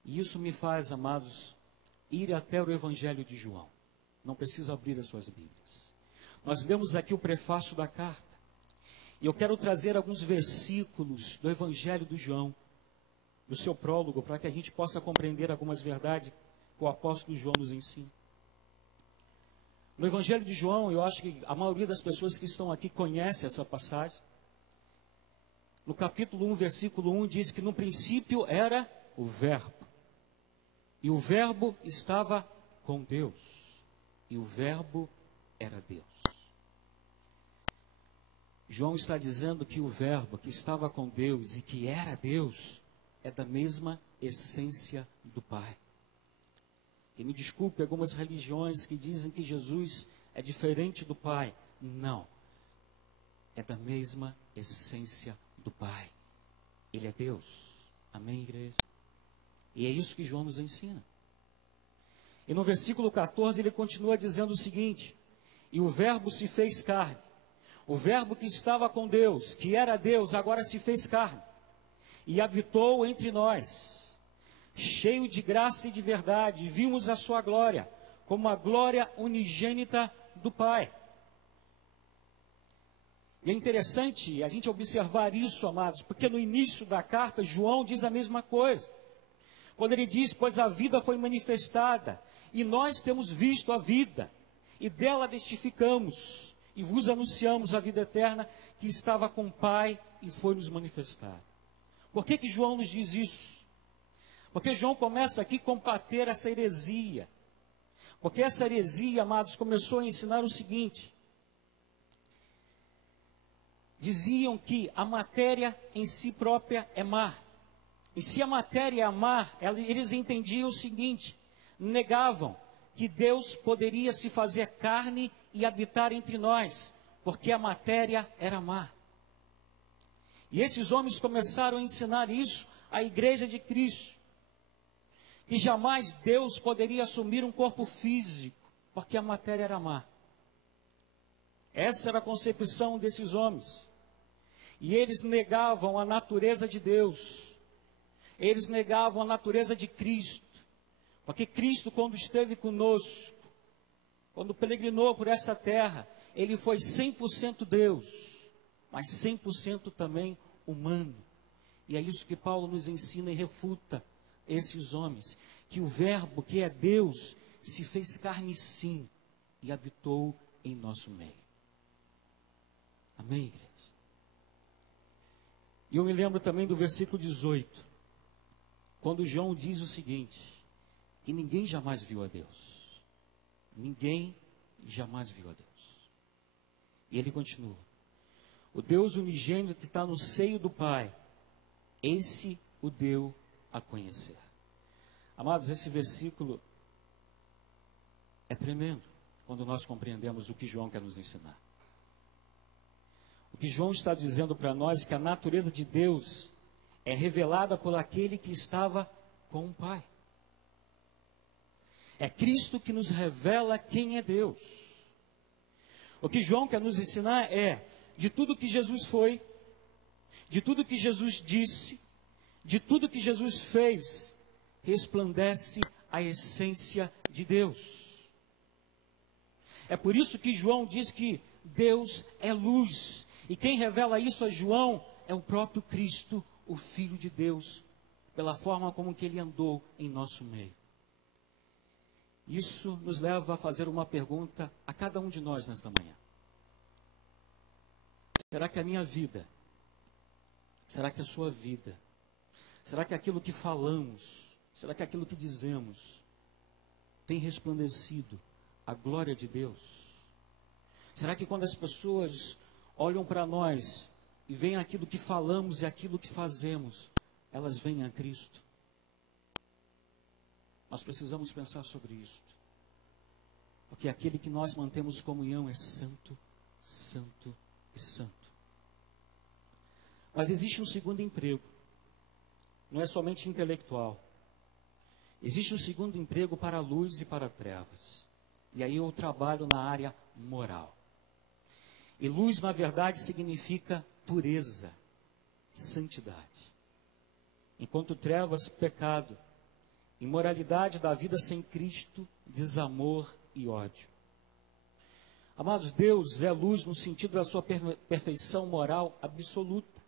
E isso me faz, amados, ir até o Evangelho de João. Não precisa abrir as suas Bíblias. Nós lemos aqui o prefácio da carta. E eu quero trazer alguns versículos do Evangelho de João, do seu prólogo, para que a gente possa compreender algumas verdades que o apóstolo João nos ensina. No Evangelho de João, eu acho que a maioria das pessoas que estão aqui conhece essa passagem. No capítulo 1, versículo 1, diz que no princípio era o Verbo. E o Verbo estava com Deus. E o Verbo era Deus. João está dizendo que o Verbo que estava com Deus e que era Deus é da mesma essência do Pai. E me desculpe algumas religiões que dizem que Jesus é diferente do Pai. Não. É da mesma essência do Pai. Ele é Deus. Amém, igreja? E é isso que João nos ensina. E no versículo 14 ele continua dizendo o seguinte: e o Verbo se fez carne. O Verbo que estava com Deus, que era Deus, agora se fez carne. E habitou entre nós, cheio de graça e de verdade. Vimos a sua glória, como a glória unigênita do Pai. E é interessante a gente observar isso, amados, porque no início da carta, João diz a mesma coisa. Quando ele diz, pois a vida foi manifestada, e nós temos visto a vida, e dela testificamos, e vos anunciamos a vida eterna, que estava com o Pai, e foi nos manifestar. Por que João nos diz isso? Porque João começa aqui a combater essa heresia. Porque essa heresia, amados, começou a ensinar o seguinte. Diziam que a matéria em si própria é má. E se a matéria é má, eles entendiam o seguinte, negavam que Deus poderia se fazer carne e habitar entre nós, porque a matéria era má. E esses homens começaram a ensinar isso à igreja de Cristo, que jamais Deus poderia assumir um corpo físico, porque a matéria era má. Essa era a concepção desses homens. E eles negavam a natureza de Deus. Eles negavam a natureza de Cristo. Porque Cristo, quando esteve conosco, quando peregrinou por essa terra, ele foi 100% Deus, mas 100% também humano. E é isso que Paulo nos ensina e refuta esses homens, que o Verbo, que é Deus, se fez carne sim e habitou em nosso meio. Amém, igreja? E eu me lembro também do versículo 18, quando João diz o seguinte, que ninguém jamais viu a Deus. Ninguém jamais viu a Deus. E ele continua, o Deus unigênito que está no seio do Pai, esse o deu a conhecer. Amados, esse versículo é tremendo, quando nós compreendemos o que João quer nos ensinar. O que João está dizendo para nós é que a natureza de Deus é revelada por aquele que estava com o Pai. É Cristo que nos revela quem é Deus. O que João quer nos ensinar é, de tudo que Jesus foi, de tudo que Jesus disse, de tudo que Jesus fez, resplandece a essência de Deus. É por isso que João diz que Deus é luz. E quem revela isso a João é o próprio Cristo, o Filho de Deus, pela forma como que ele andou em nosso meio. Isso nos leva a fazer uma pergunta a cada um de nós nesta manhã. Será que a minha vida, será que a sua vida, será que aquilo que falamos, será que aquilo que dizemos tem resplandecido a glória de Deus? Será que quando as pessoas olham para nós e veem aquilo que falamos e aquilo que fazemos, elas veem a Cristo? Nós precisamos pensar sobre isso. Porque aquele que nós mantemos comunhão é santo, santo e santo. Mas existe um segundo emprego. Não é somente intelectual. Existe um segundo emprego para a luz e para trevas. E aí eu trabalho na área moral. E luz, na verdade, significa pureza, santidade. Enquanto trevas, pecado, imoralidade da vida sem Cristo, desamor e ódio. Amados, Deus é luz no sentido da sua perfeição moral absoluta.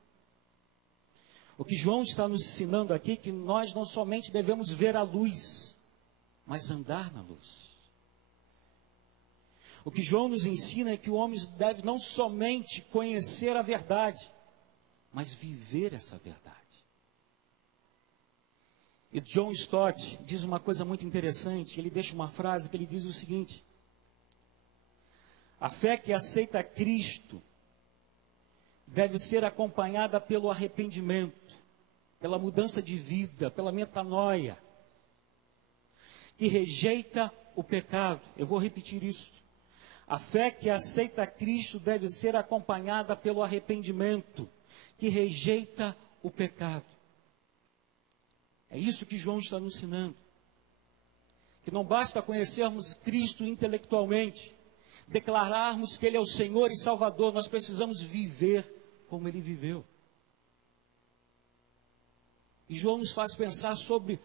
O que João está nos ensinando aqui é que nós não somente devemos ver a luz, mas andar na luz. O que João nos ensina é que o homem deve não somente conhecer a verdade, mas viver essa verdade. E John Stott diz uma coisa muito interessante, ele deixa uma frase que ele diz o seguinte: a fé que aceita Cristo deve ser acompanhada pelo arrependimento, pela mudança de vida, pela metanoia, que rejeita o pecado. Eu vou repetir isso. A fé que aceita Cristo deve ser acompanhada pelo arrependimento, que rejeita o pecado. É isso que João está nos ensinando. Que não basta conhecermos Cristo intelectualmente, declararmos que Ele é o Senhor e Salvador, nós precisamos viver como Ele viveu. E João nos faz pensar sobre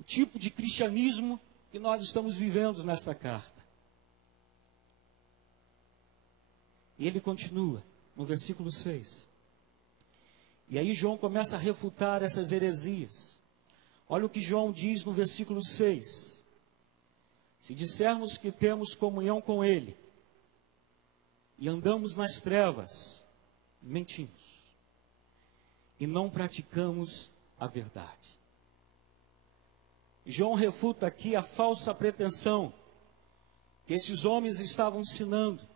o tipo de cristianismo que nós estamos vivendo nesta carta. E ele continua no versículo 6. E aí João começa a refutar essas heresias. Olha o que João diz no versículo 6. Se dissermos que temos comunhão com Ele e andamos nas trevas, mentimos e não praticamos a verdade. João refuta aqui a falsa pretensão que esses homens estavam ensinando,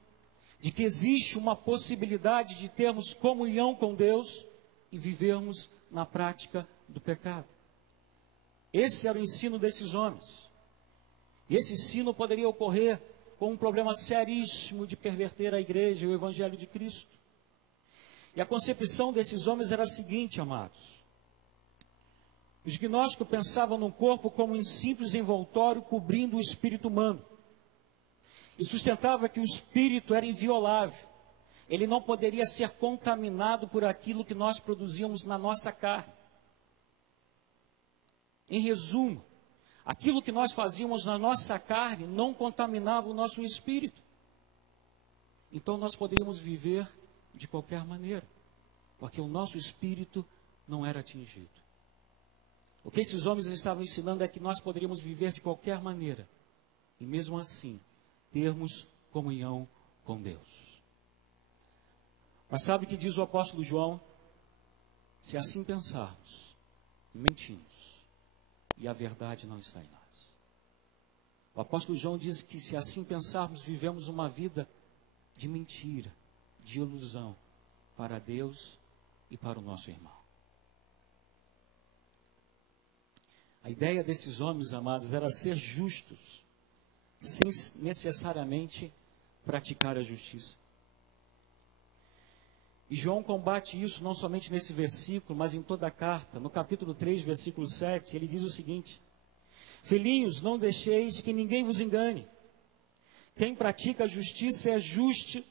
de que existe uma possibilidade de termos comunhão com Deus e vivermos na prática do pecado. Esse era o ensino desses homens. E esse ensino poderia ocorrer com um problema seríssimo de perverter a igreja e o evangelho de Cristo. E a concepção desses homens era a seguinte, amados: os gnósticos pensavam no corpo como um simples envoltório cobrindo o espírito humano. e sustentava que o espírito era inviolável. Ele não poderia ser contaminado por aquilo que nós produzíamos na nossa carne. Em resumo, aquilo que nós fazíamos na nossa carne não contaminava o nosso espírito. Então nós poderíamos viver de qualquer maneira, porque o nosso espírito não era atingido. O que esses homens estavam ensinando é que nós poderíamos viver de qualquer maneira, e mesmo assim, termos comunhão com Deus. Mas sabe o que diz o apóstolo João? Se assim pensarmos, mentimos, e a verdade não está em nós. O apóstolo João diz que se assim pensarmos, vivemos uma vida de mentira, de ilusão, para Deus e para o nosso irmão. A ideia desses homens, amados, era ser justos, sem necessariamente praticar a justiça. E João combate isso não somente nesse versículo, mas em toda a carta. No capítulo 3, versículo 7, ele diz o seguinte: filhinhos, não deixeis que ninguém vos engane. Quem pratica a justiça é justo,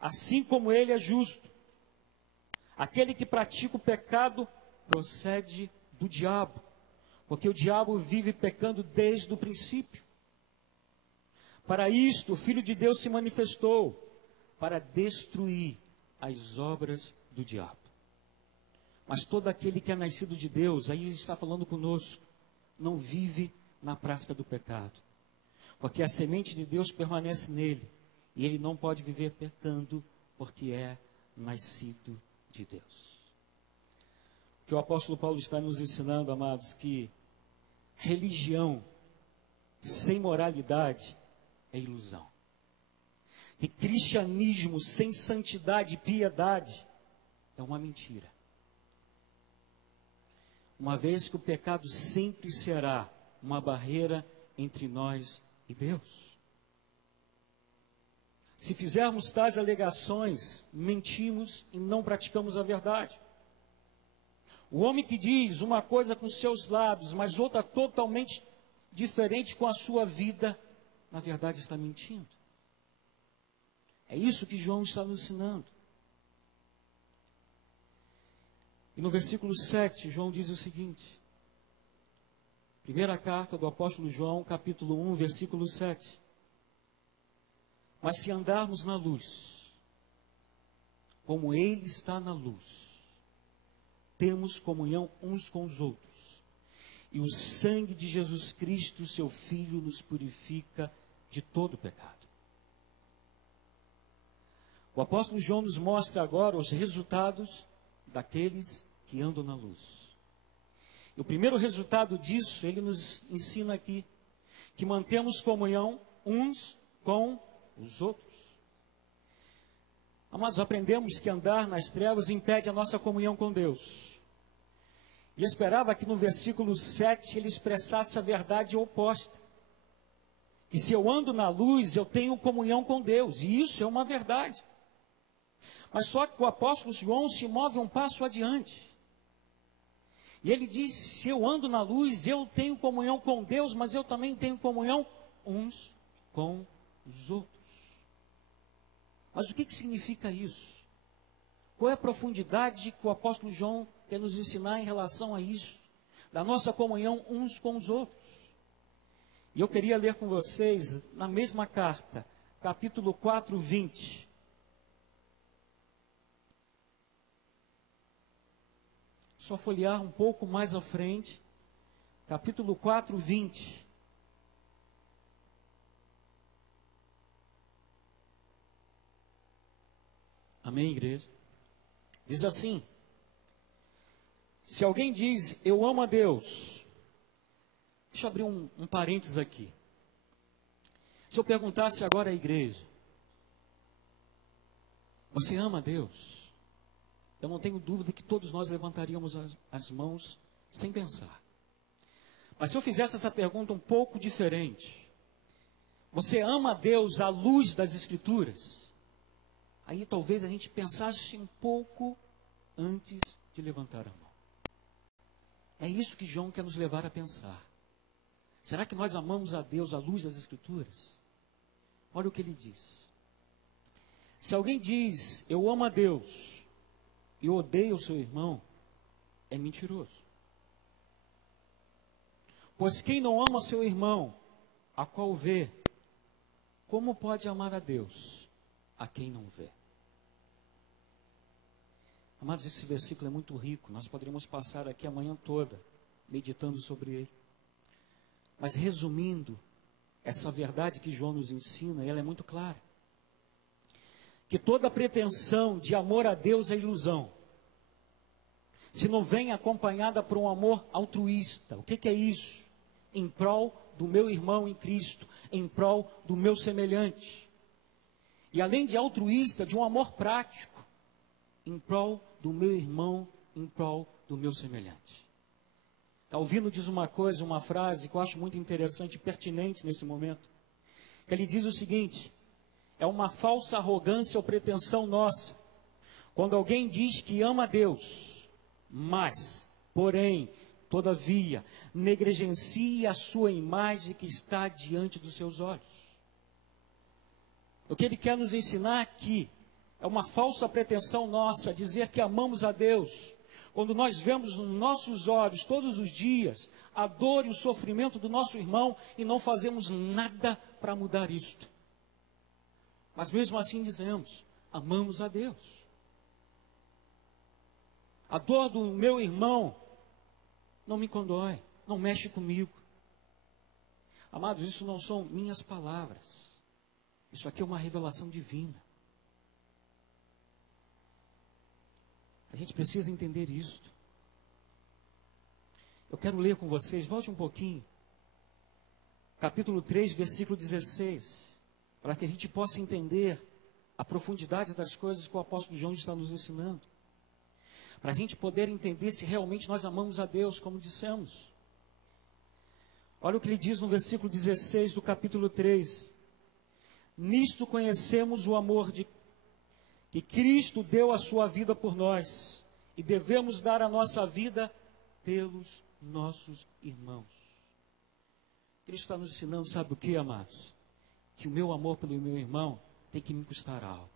assim como ele é justo. Aquele que pratica o pecado procede do diabo, porque o diabo vive pecando desde o princípio. Para isto, o Filho de Deus se manifestou, para destruir as obras do diabo. Mas todo aquele que é nascido de Deus, aí ele está falando conosco, não vive na prática do pecado, porque a semente de Deus permanece nele, e ele não pode viver pecando, porque é nascido de Deus. O que o apóstolo Paulo está nos ensinando, amados, que religião sem moralidade é ilusão. Que cristianismo sem santidade e piedade é uma mentira. Uma vez que o pecado sempre será uma barreira entre nós e Deus. Se fizermos tais alegações, mentimos e não praticamos a verdade. O homem que diz uma coisa com seus lábios, mas outra totalmente diferente com a sua vida, na verdade está mentindo. É isso que João está nos ensinando. E no versículo 7, João diz o seguinte. Primeira carta do apóstolo João, capítulo 1, versículo 7. Mas se andarmos na luz, como Ele está na luz, temos comunhão uns com os outros. E o sangue de Jesus Cristo, seu Filho, nos purifica de todo pecado. O apóstolo João nos mostra agora os resultados daqueles que andam na luz. E o primeiro resultado disso, ele nos ensina aqui, que mantemos comunhão uns com os outros. Amados, aprendemos que andar nas trevas impede a nossa comunhão com Deus. E esperava que no versículo 7 ele expressasse a verdade oposta. Que se eu ando na luz, eu tenho comunhão com Deus. E isso é uma verdade. Mas só que o apóstolo João se move um passo adiante. E ele diz, se eu ando na luz, eu tenho comunhão com Deus, mas eu também tenho comunhão uns com os outros. Mas o que significa isso? Qual é a profundidade que o apóstolo João quer nos ensinar em relação a isso? Da nossa comunhão uns com os outros. E eu queria ler com vocês, na mesma carta, capítulo 4, 20. Só folhear um pouco mais à frente, capítulo 4, 20. Amém, igreja? Diz assim: se alguém diz, eu amo a Deus, deixa eu abrir um parênteses aqui. Se eu perguntasse agora à igreja, você ama a Deus? Eu não tenho dúvida que todos nós levantaríamos as mãos sem pensar. Mas se eu fizesse essa pergunta um pouco diferente, você ama a Deus à luz das Escrituras? Aí talvez a gente pensasse um pouco antes de levantar a mão. É isso que João quer nos levar a pensar. Será que nós amamos a Deus à luz das Escrituras? Olha o que ele diz. Se alguém diz, eu amo a Deus, e odeio o seu irmão, é mentiroso. Pois quem não ama seu irmão, a qual vê, como pode amar a Deus, a quem não vê? Amados, esse versículo é muito rico. Nós poderíamos passar aqui a manhã toda meditando sobre ele. Mas resumindo, essa verdade que João nos ensina, ela é muito clara. Que toda pretensão de amor a Deus é ilusão. Se não vem acompanhada por um amor altruísta. O que é isso? Em prol do meu irmão em Cristo, em prol do meu semelhante. E além de altruísta, de um amor prático, em prol do meu irmão, em prol do meu semelhante. Calvino diz uma coisa, uma frase que eu acho muito interessante e pertinente nesse momento. Ele diz o seguinte: é uma falsa arrogância ou pretensão nossa, quando alguém diz que ama a Deus, mas, porém, todavia, negligencia a sua imagem que está diante dos seus olhos. O que ele quer nos ensinar aqui é uma falsa pretensão nossa, dizer que amamos a Deus, quando nós vemos nos nossos olhos, todos os dias, a dor e o sofrimento do nosso irmão e não fazemos nada para mudar isto. Mas mesmo assim dizemos, amamos a Deus. A dor do meu irmão não me condói, não mexe comigo. Amados, isso não são minhas palavras. Isso aqui é uma revelação divina. A gente precisa entender isto. Eu quero ler com vocês, volte um pouquinho. Capítulo 3, versículo 16. Para que a gente possa entender a profundidade das coisas que o apóstolo João está nos ensinando. Para a gente poder entender se realmente nós amamos a Deus, como dissemos. Olha o que ele diz no versículo 16 do capítulo 3. Nisto conhecemos o amor que Cristo deu a sua vida por nós, e devemos dar a nossa vida pelos nossos irmãos. Cristo está nos ensinando, sabe o que, amados? Que o meu amor pelo meu irmão tem que me custar algo.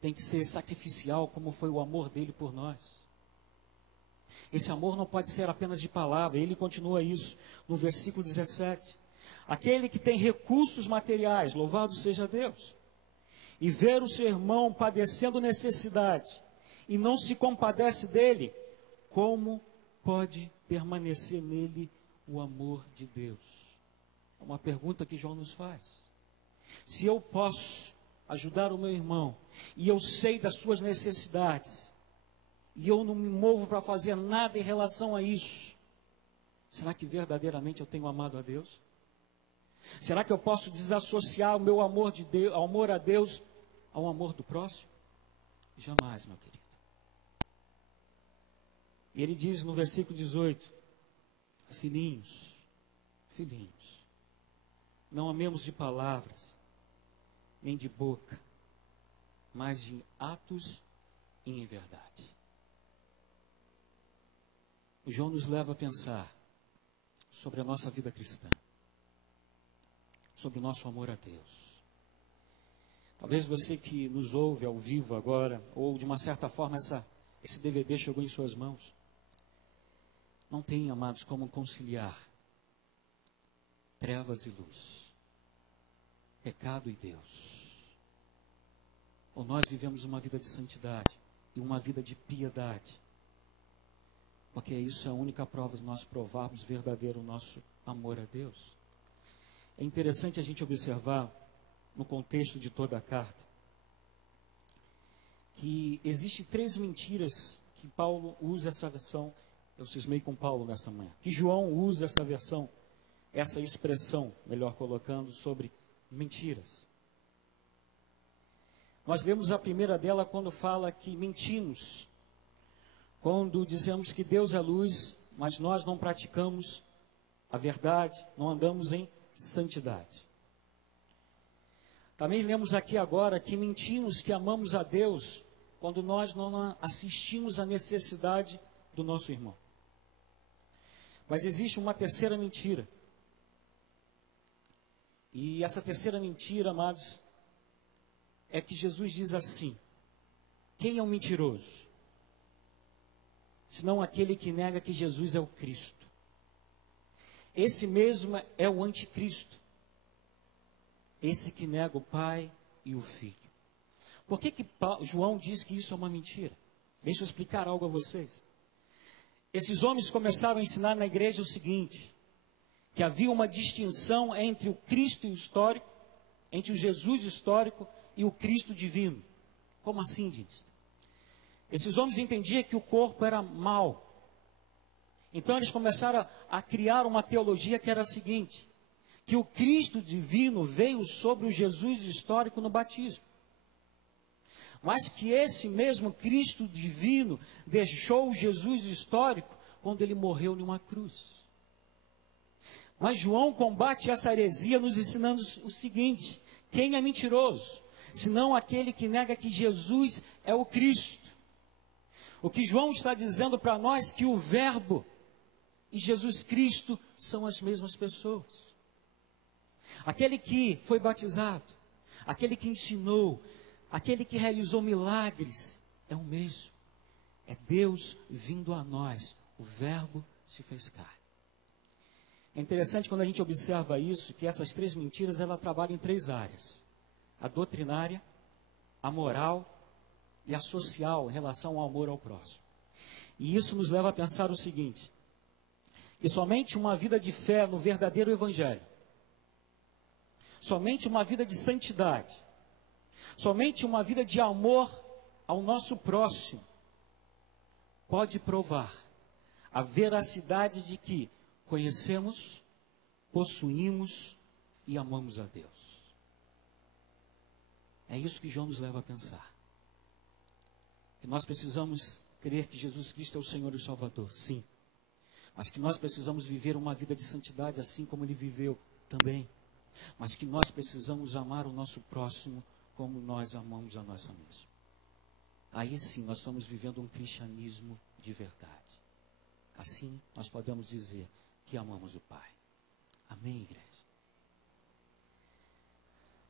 Tem que ser sacrificial, como foi o amor dele por nós. Esse amor não pode ser apenas de palavra. Ele continua isso no versículo 17. Aquele que tem recursos materiais, louvado seja Deus, e ver o seu irmão padecendo necessidade, e não se compadece dele, como pode permanecer nele o amor de Deus? É uma pergunta que João nos faz. Se eu posso ajudar o meu irmão, e eu sei das suas necessidades, e eu não me movo para fazer nada em relação a isso, será que verdadeiramente eu tenho amado a Deus? Será que eu posso desassociar o meu amor de Deus, amor a Deus, ao amor do próximo? Jamais, meu querido. E ele diz no versículo 18: filhinhos, não amemos de palavras, nem de boca, mas de atos e em verdade. O João nos leva a pensar sobre a nossa vida cristã, sobre o nosso amor a Deus. Talvez você que nos ouve ao vivo agora, ou de uma certa forma esse DVD chegou em suas mãos, não tem, amados, como conciliar trevas e luz, pecado e Deus. Ou nós vivemos uma vida de santidade e uma vida de piedade, porque isso é a única prova de nós provarmos verdadeiro o nosso amor a Deus. É interessante a gente observar, no contexto de toda a carta, que existem 3 mentiras que Paulo usa essa versão. Eu cismei com Paulo nesta manhã. Que João usa essa versão, essa expressão, melhor colocando, sobre mentiras. Nós vemos a primeira dela quando fala que mentimos. Quando dizemos que Deus é luz, mas nós não praticamos a verdade, não andamos em santidade. Também lemos aqui agora que mentimos que amamos a Deus quando nós não assistimos à necessidade do nosso irmão. Mas existe uma terceira mentira. E essa terceira mentira, amados, é que Jesus diz assim: quem é o mentiroso? Senão aquele que nega que Jesus é o Cristo. Esse mesmo é o anticristo. Esse que nega o Pai e o Filho. Por que João diz que isso é uma mentira? Deixa eu explicar algo a vocês. Esses homens começaram a ensinar na igreja o seguinte: que havia uma distinção entre o Cristo histórico, entre o Jesus histórico e o Cristo divino. Como assim, diz? Esses homens entendiam que o corpo era mau. Então eles começaram a criar uma teologia que era a seguinte: que o Cristo divino veio sobre o Jesus histórico no batismo. Mas que esse mesmo Cristo divino deixou o Jesus histórico quando ele morreu numa cruz. Mas João combate essa heresia nos ensinando o seguinte: quem é mentiroso? Senão aquele que nega que Jesus é o Cristo. O que João está dizendo para nós é que o Verbo e Jesus Cristo são as mesmas pessoas. Aquele que foi batizado, aquele que ensinou, aquele que realizou milagres, é o mesmo. É Deus vindo a nós. O Verbo se fez carne. É interessante quando a gente observa isso, que essas três mentiras, ela trabalham em três áreas: a doutrinária, a moral e a social, em relação ao amor ao próximo. E isso nos leva a pensar o seguinte: que somente uma vida de fé no verdadeiro Evangelho, somente uma vida de santidade, somente uma vida de amor ao nosso próximo, pode provar a veracidade de que conhecemos, possuímos e amamos a Deus. É isso que João nos leva a pensar. Que nós precisamos crer que Jesus Cristo é o Senhor e o Salvador, sim. Mas que nós precisamos viver uma vida de santidade assim como Ele viveu também. Mas que nós precisamos amar o nosso próximo como nós amamos a nós mesmos. Aí sim nós estamos vivendo um cristianismo de verdade. Assim nós podemos dizer que amamos o Pai. Amém, igreja?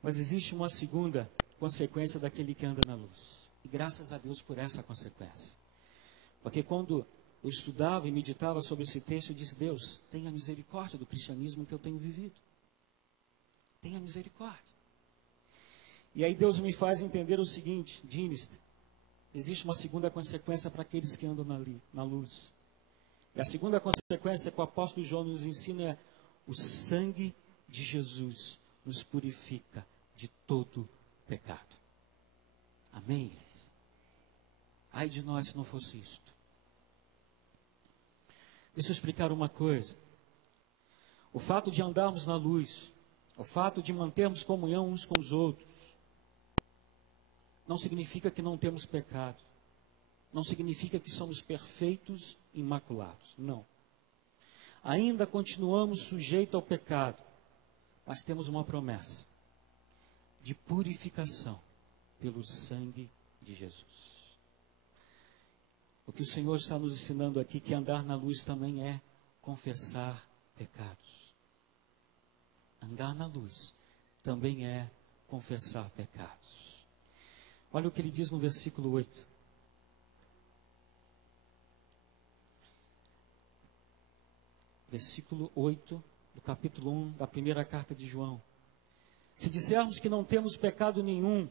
Mas existe uma segunda consequência daquele que anda na luz. E graças a Deus por essa consequência. Porque quando eu estudava e meditava sobre esse texto, eu disse: Deus, tenha misericórdia do cristianismo que eu tenho vivido. Tenha misericórdia. E aí Deus me faz entender o seguinte: Dinister, existe uma segunda consequência para aqueles que andam na luz. E a segunda consequência que o apóstolo João nos ensina é: o sangue de Jesus nos purifica de todo pecado. Amém, igreja? Ai de nós se não fosse isto. Deixa eu explicar uma coisa. O fato de andarmos na luz, o fato de mantermos comunhão uns com os outros, não significa que não temos pecado. Não significa que somos perfeitos, imaculados. Não. Ainda continuamos sujeitos ao pecado, mas temos uma promessa de purificação pelo sangue de Jesus. O que o Senhor está nos ensinando aqui, que andar na luz também é confessar pecados. Andar na luz também é confessar pecados. Olha o que ele diz no versículo 8. Versículo 8 do capítulo 1 da primeira carta de João. Se dissermos que não temos pecado nenhum,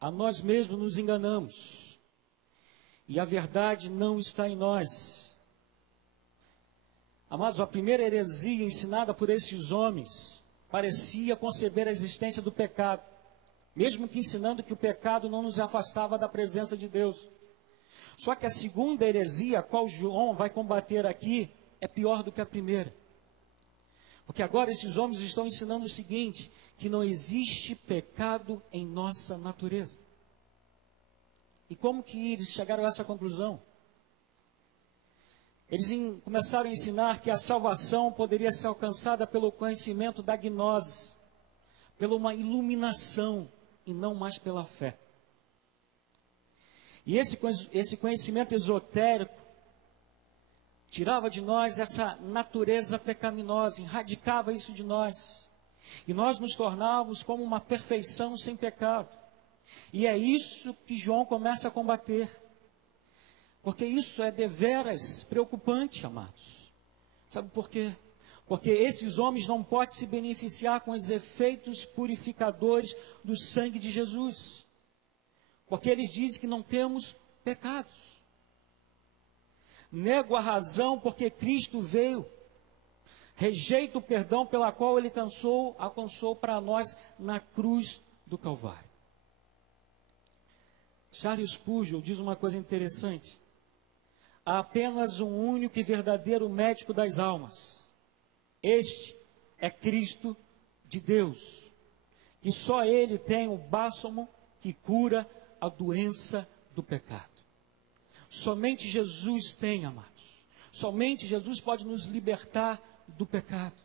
a nós mesmos nos enganamos, e a verdade não está em nós. Amados, a primeira heresia ensinada por esses homens parecia conceber a existência do pecado, mesmo que ensinando que o pecado não nos afastava da presença de Deus. Só que a segunda heresia, a qual João vai combater aqui, é pior do que a primeira. Porque agora esses homens estão ensinando o seguinte: que não existe pecado em nossa natureza. E como que eles chegaram a essa conclusão? Eles começaram a ensinar que a salvação poderia ser alcançada pelo conhecimento da gnose, pela uma iluminação, e não mais pela fé. E esse conhecimento esotérico tirava de nós essa natureza pecaminosa, erradicava isso de nós. E nós nos tornávamos como uma perfeição sem pecado. E é isso que João começa a combater. Porque isso é deveras preocupante, amados. Sabe por quê? Porque esses homens não podem se beneficiar com os efeitos purificadores do sangue de Jesus. Porque eles dizem que não temos pecados. Nego a razão porque Cristo veio. Rejeito o perdão pela qual ele alcançou para nós na cruz do Calvário. Charles Spurgeon diz uma coisa interessante. Há apenas um único e verdadeiro médico das almas. Este é Cristo de Deus. E só Ele tem o bálsamo que cura a doença do pecado. Somente Jesus tem, amados. Somente Jesus pode nos libertar do pecado.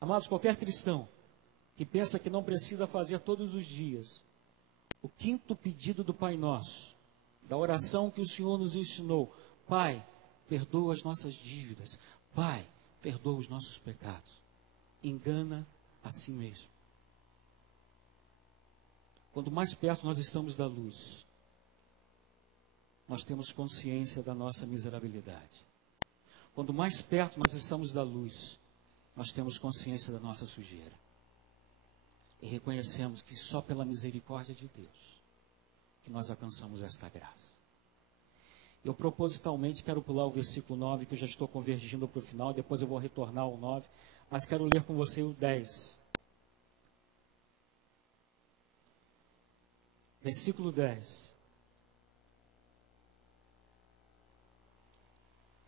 Amados, qualquer cristão que pensa que não precisa fazer todos os dias o 5º pedido do Pai Nosso, da oração que o Senhor nos ensinou: Pai, perdoa as nossas dívidas. Pai, perdoa os nossos pecados. Engana a si mesmo. Quanto mais perto nós estamos da luz, nós temos consciência da nossa miserabilidade. Quanto mais perto nós estamos da luz, nós temos consciência da nossa sujeira. E reconhecemos que só pela misericórdia de Deus que nós alcançamos esta graça. Eu propositalmente quero pular o versículo 9, que eu já estou convergindo para o final, depois eu vou retornar ao 9, mas quero ler com você o 10. Versículo 10.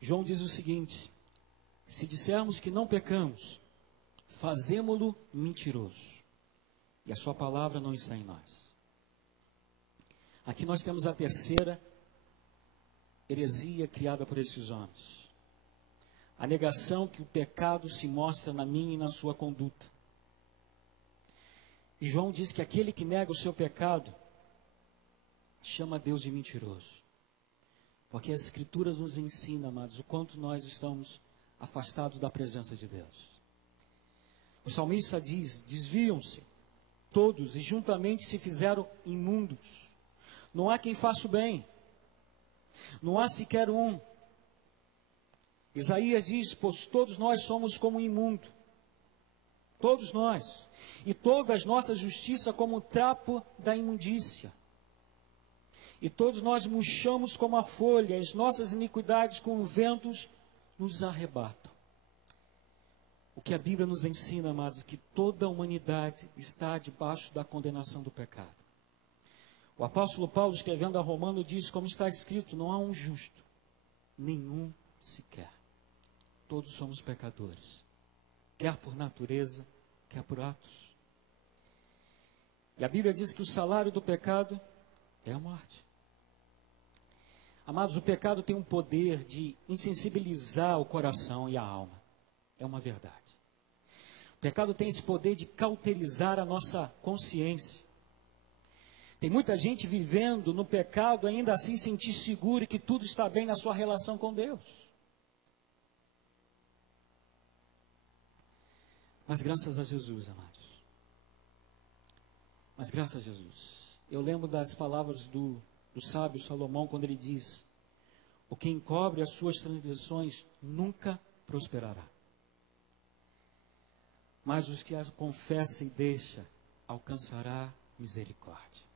João diz o seguinte: se dissermos que não pecamos, fazemo-lo mentiroso, e a sua palavra não está em nós. Aqui nós temos a terceira heresia criada por esses homens. A negação que o pecado se mostra na minha e na sua conduta. E João diz que aquele que nega o seu pecado chama Deus de mentiroso. Porque as Escrituras nos ensinam, amados, o quanto nós estamos afastados da presença de Deus. O salmista diz: desviam-se todos e juntamente se fizeram imundos. Não há quem faça o bem. Não há sequer um. Isaías diz: pois todos nós somos como imundo. Todos nós. E toda a nossa justiça como trapo da imundícia. E todos nós murchamos como a folha, as nossas iniquidades como ventos nos arrebatam. O que a Bíblia nos ensina, amados, é que toda a humanidade está debaixo da condenação do pecado. O apóstolo Paulo, escrevendo a Romano, diz, como está escrito: não há um justo, nenhum sequer. Todos somos pecadores, quer por natureza, quer por atos. E a Bíblia diz que o salário do pecado é a morte. Amados, o pecado tem um poder de insensibilizar o coração e a alma. É uma verdade. O pecado tem esse poder de cauterizar a nossa consciência. Tem muita gente vivendo no pecado, ainda assim sentir seguro que tudo está bem na sua relação com Deus. Mas graças a Jesus, amados. Mas graças a Jesus. Eu lembro das palavras do sábio Salomão, quando ele diz: o que encobre as suas transgressões nunca prosperará. Mas os que as confessa e deixa, alcançará misericórdia.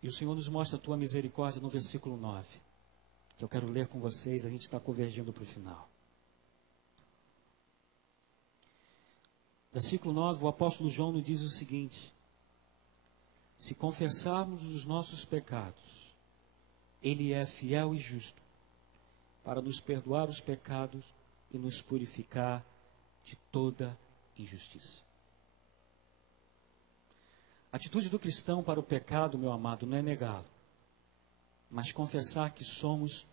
E o Senhor nos mostra a tua misericórdia no versículo 9, que eu quero ler com vocês, a gente está convergindo para o final. Versículo 9, o apóstolo João nos diz o seguinte: se confessarmos os nossos pecados, Ele é fiel e justo para nos perdoar os pecados e nos purificar de toda injustiça. A atitude do cristão para o pecado, meu amado, não é negá-lo, mas confessar que somos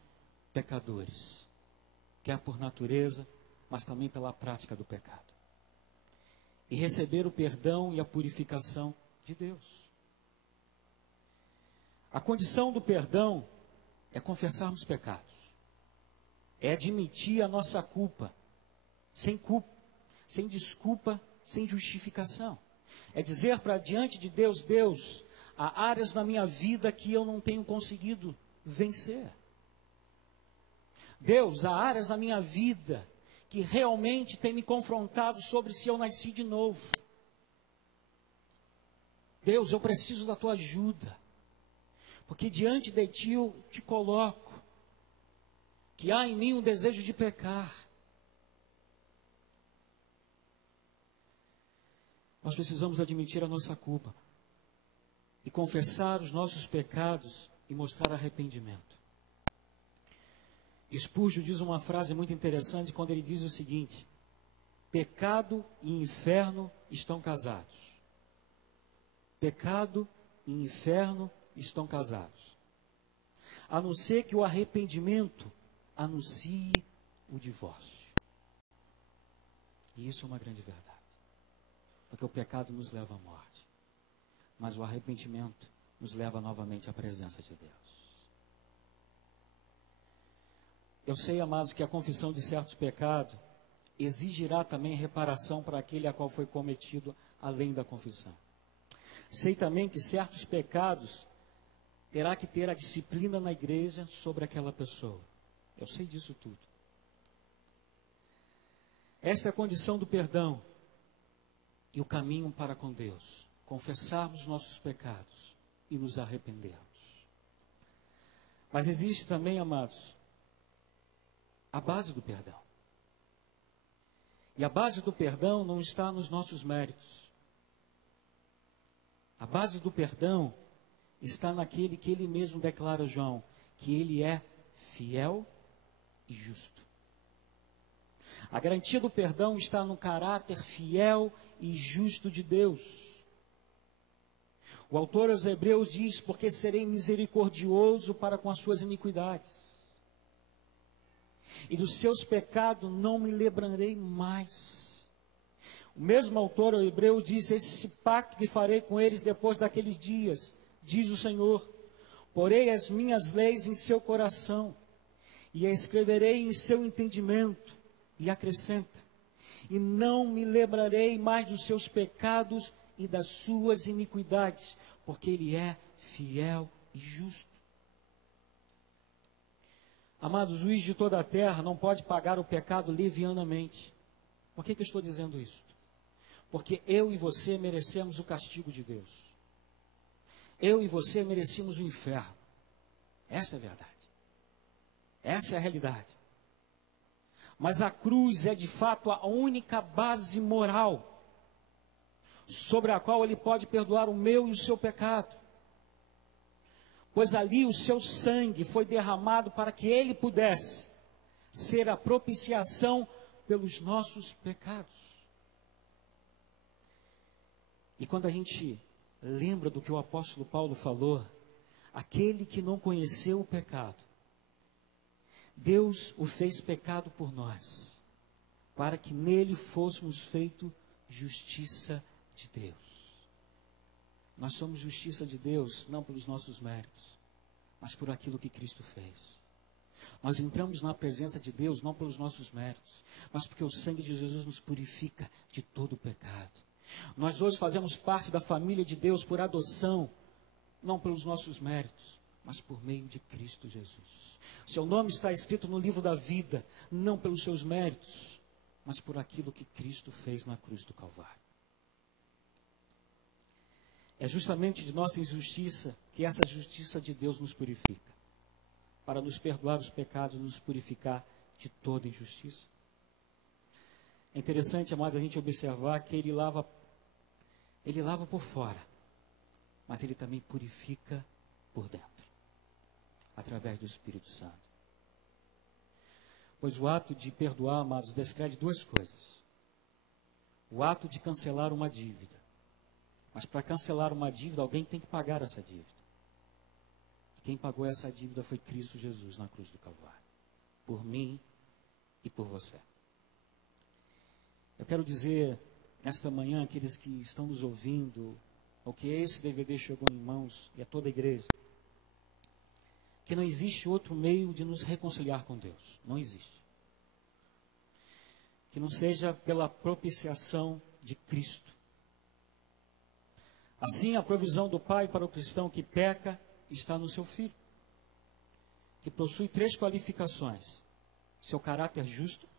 pecadores, quer por natureza, mas também pela prática do pecado. E receber o perdão e a purificação de Deus. A condição do perdão é confessarmos pecados, é admitir a nossa culpa, sem culpa, sem desculpa, sem justificação. É dizer para diante de Deus: Deus, há áreas na minha vida que eu não tenho conseguido vencer. Deus, há áreas na minha vida que realmente tem me confrontado sobre se eu nasci de novo. Deus, eu preciso da tua ajuda, porque diante de ti eu te coloco, que há em mim um desejo de pecar. Nós precisamos admitir a nossa culpa e confessar os nossos pecados e mostrar arrependimento. Spurgeon diz uma frase muito interessante quando ele diz o seguinte: pecado e inferno estão casados. Pecado e inferno estão casados. A não ser que o arrependimento anuncie o divórcio. E isso é uma grande verdade. Porque o pecado nos leva à morte. Mas o arrependimento nos leva novamente à presença de Deus. Eu sei, amados, que a confissão de certos pecados exigirá também reparação para aquele a qual foi cometido além da confissão. Sei também que certos pecados terá que ter a disciplina na igreja sobre aquela pessoa. Eu sei disso tudo. Esta é a condição do perdão e o caminho para com Deus. Confessarmos nossos pecados e nos arrependermos. Mas existe também, amados, a base do perdão. E a base do perdão não está nos nossos méritos. A base do perdão está naquele que ele mesmo declara, João, que ele é fiel e justo. A garantia do perdão está no caráter fiel e justo de Deus. O autor aos Hebreus diz: porque serei misericordioso para com as suas iniquidades, e dos seus pecados não me lembrarei mais. O mesmo autor aos Hebreus diz: esse pacto que farei com eles depois daqueles dias, diz o Senhor, porei as minhas leis em seu coração, e as escreverei em seu entendimento. E acrescenta: e não me lembrarei mais dos seus pecados e das suas iniquidades, porque ele é fiel e justo. Amados, o juiz de toda a terra não pode pagar o pecado levianamente. Por que eu estou dizendo isso? Porque eu e você merecemos o castigo de Deus. Eu e você merecemos o inferno. Esta é a verdade. Essa é a realidade. Mas a cruz é de fato a única base moral sobre a qual ele pode perdoar o meu e o seu pecado. Pois ali o seu sangue foi derramado para que ele pudesse ser a propiciação pelos nossos pecados. E quando a gente lembra do que o apóstolo Paulo falou, aquele que não conheceu o pecado, Deus o fez pecado por nós, para que nele fôssemos feito justiça de Deus. Nós somos justiça de Deus, não pelos nossos méritos, mas por aquilo que Cristo fez. Nós entramos na presença de Deus, não pelos nossos méritos, mas porque o sangue de Jesus nos purifica de todo o pecado. Nós hoje fazemos parte da família de Deus por adoção, não pelos nossos méritos, mas por meio de Cristo Jesus. Seu nome está escrito no livro da vida, não pelos seus méritos, mas por aquilo que Cristo fez na cruz do Calvário. É justamente de nossa injustiça que essa justiça de Deus nos purifica, para nos perdoar os pecados e nos purificar de toda injustiça. É interessante, amados, a gente observar que ele lava por fora, mas ele também purifica por dentro, através do Espírito Santo. Pois o ato de perdoar, amados, descreve duas coisas. O ato de cancelar uma dívida. Mas para cancelar uma dívida, alguém tem que pagar essa dívida. Quem pagou essa dívida foi Cristo Jesus na cruz do Calvário. Por mim e por você. Eu quero dizer, nesta manhã, aqueles que estão nos ouvindo, ou que esse DVD chegou em mãos, e a toda a igreja, que não existe outro meio de nos reconciliar com Deus. Não existe. que não seja pela propiciação de Cristo. Assim, a provisão do Pai para o cristão que peca está no seu Filho, que possui 3 qualificações: seu caráter justo,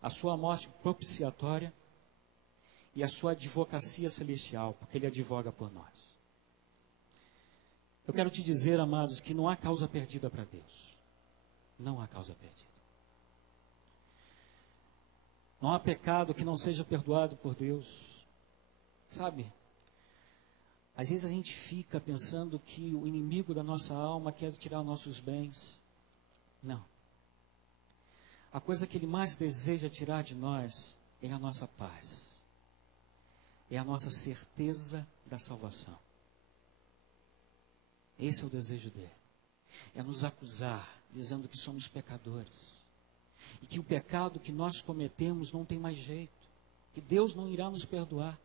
a sua morte propiciatória e a sua advocacia celestial, porque Ele advoga por nós. Eu quero te dizer, amados, que não há causa perdida para Deus. Não há causa perdida. Não há pecado que não seja perdoado por Deus. Sabe? Às vezes a gente fica pensando que o inimigo da nossa alma quer tirar nossos bens. Não. A coisa que ele mais deseja tirar de nós é a nossa paz. É a nossa certeza da salvação. Esse é o desejo dele. É nos acusar, dizendo que somos pecadores. E que o pecado que nós cometemos não tem mais jeito. Que Deus não irá nos perdoar.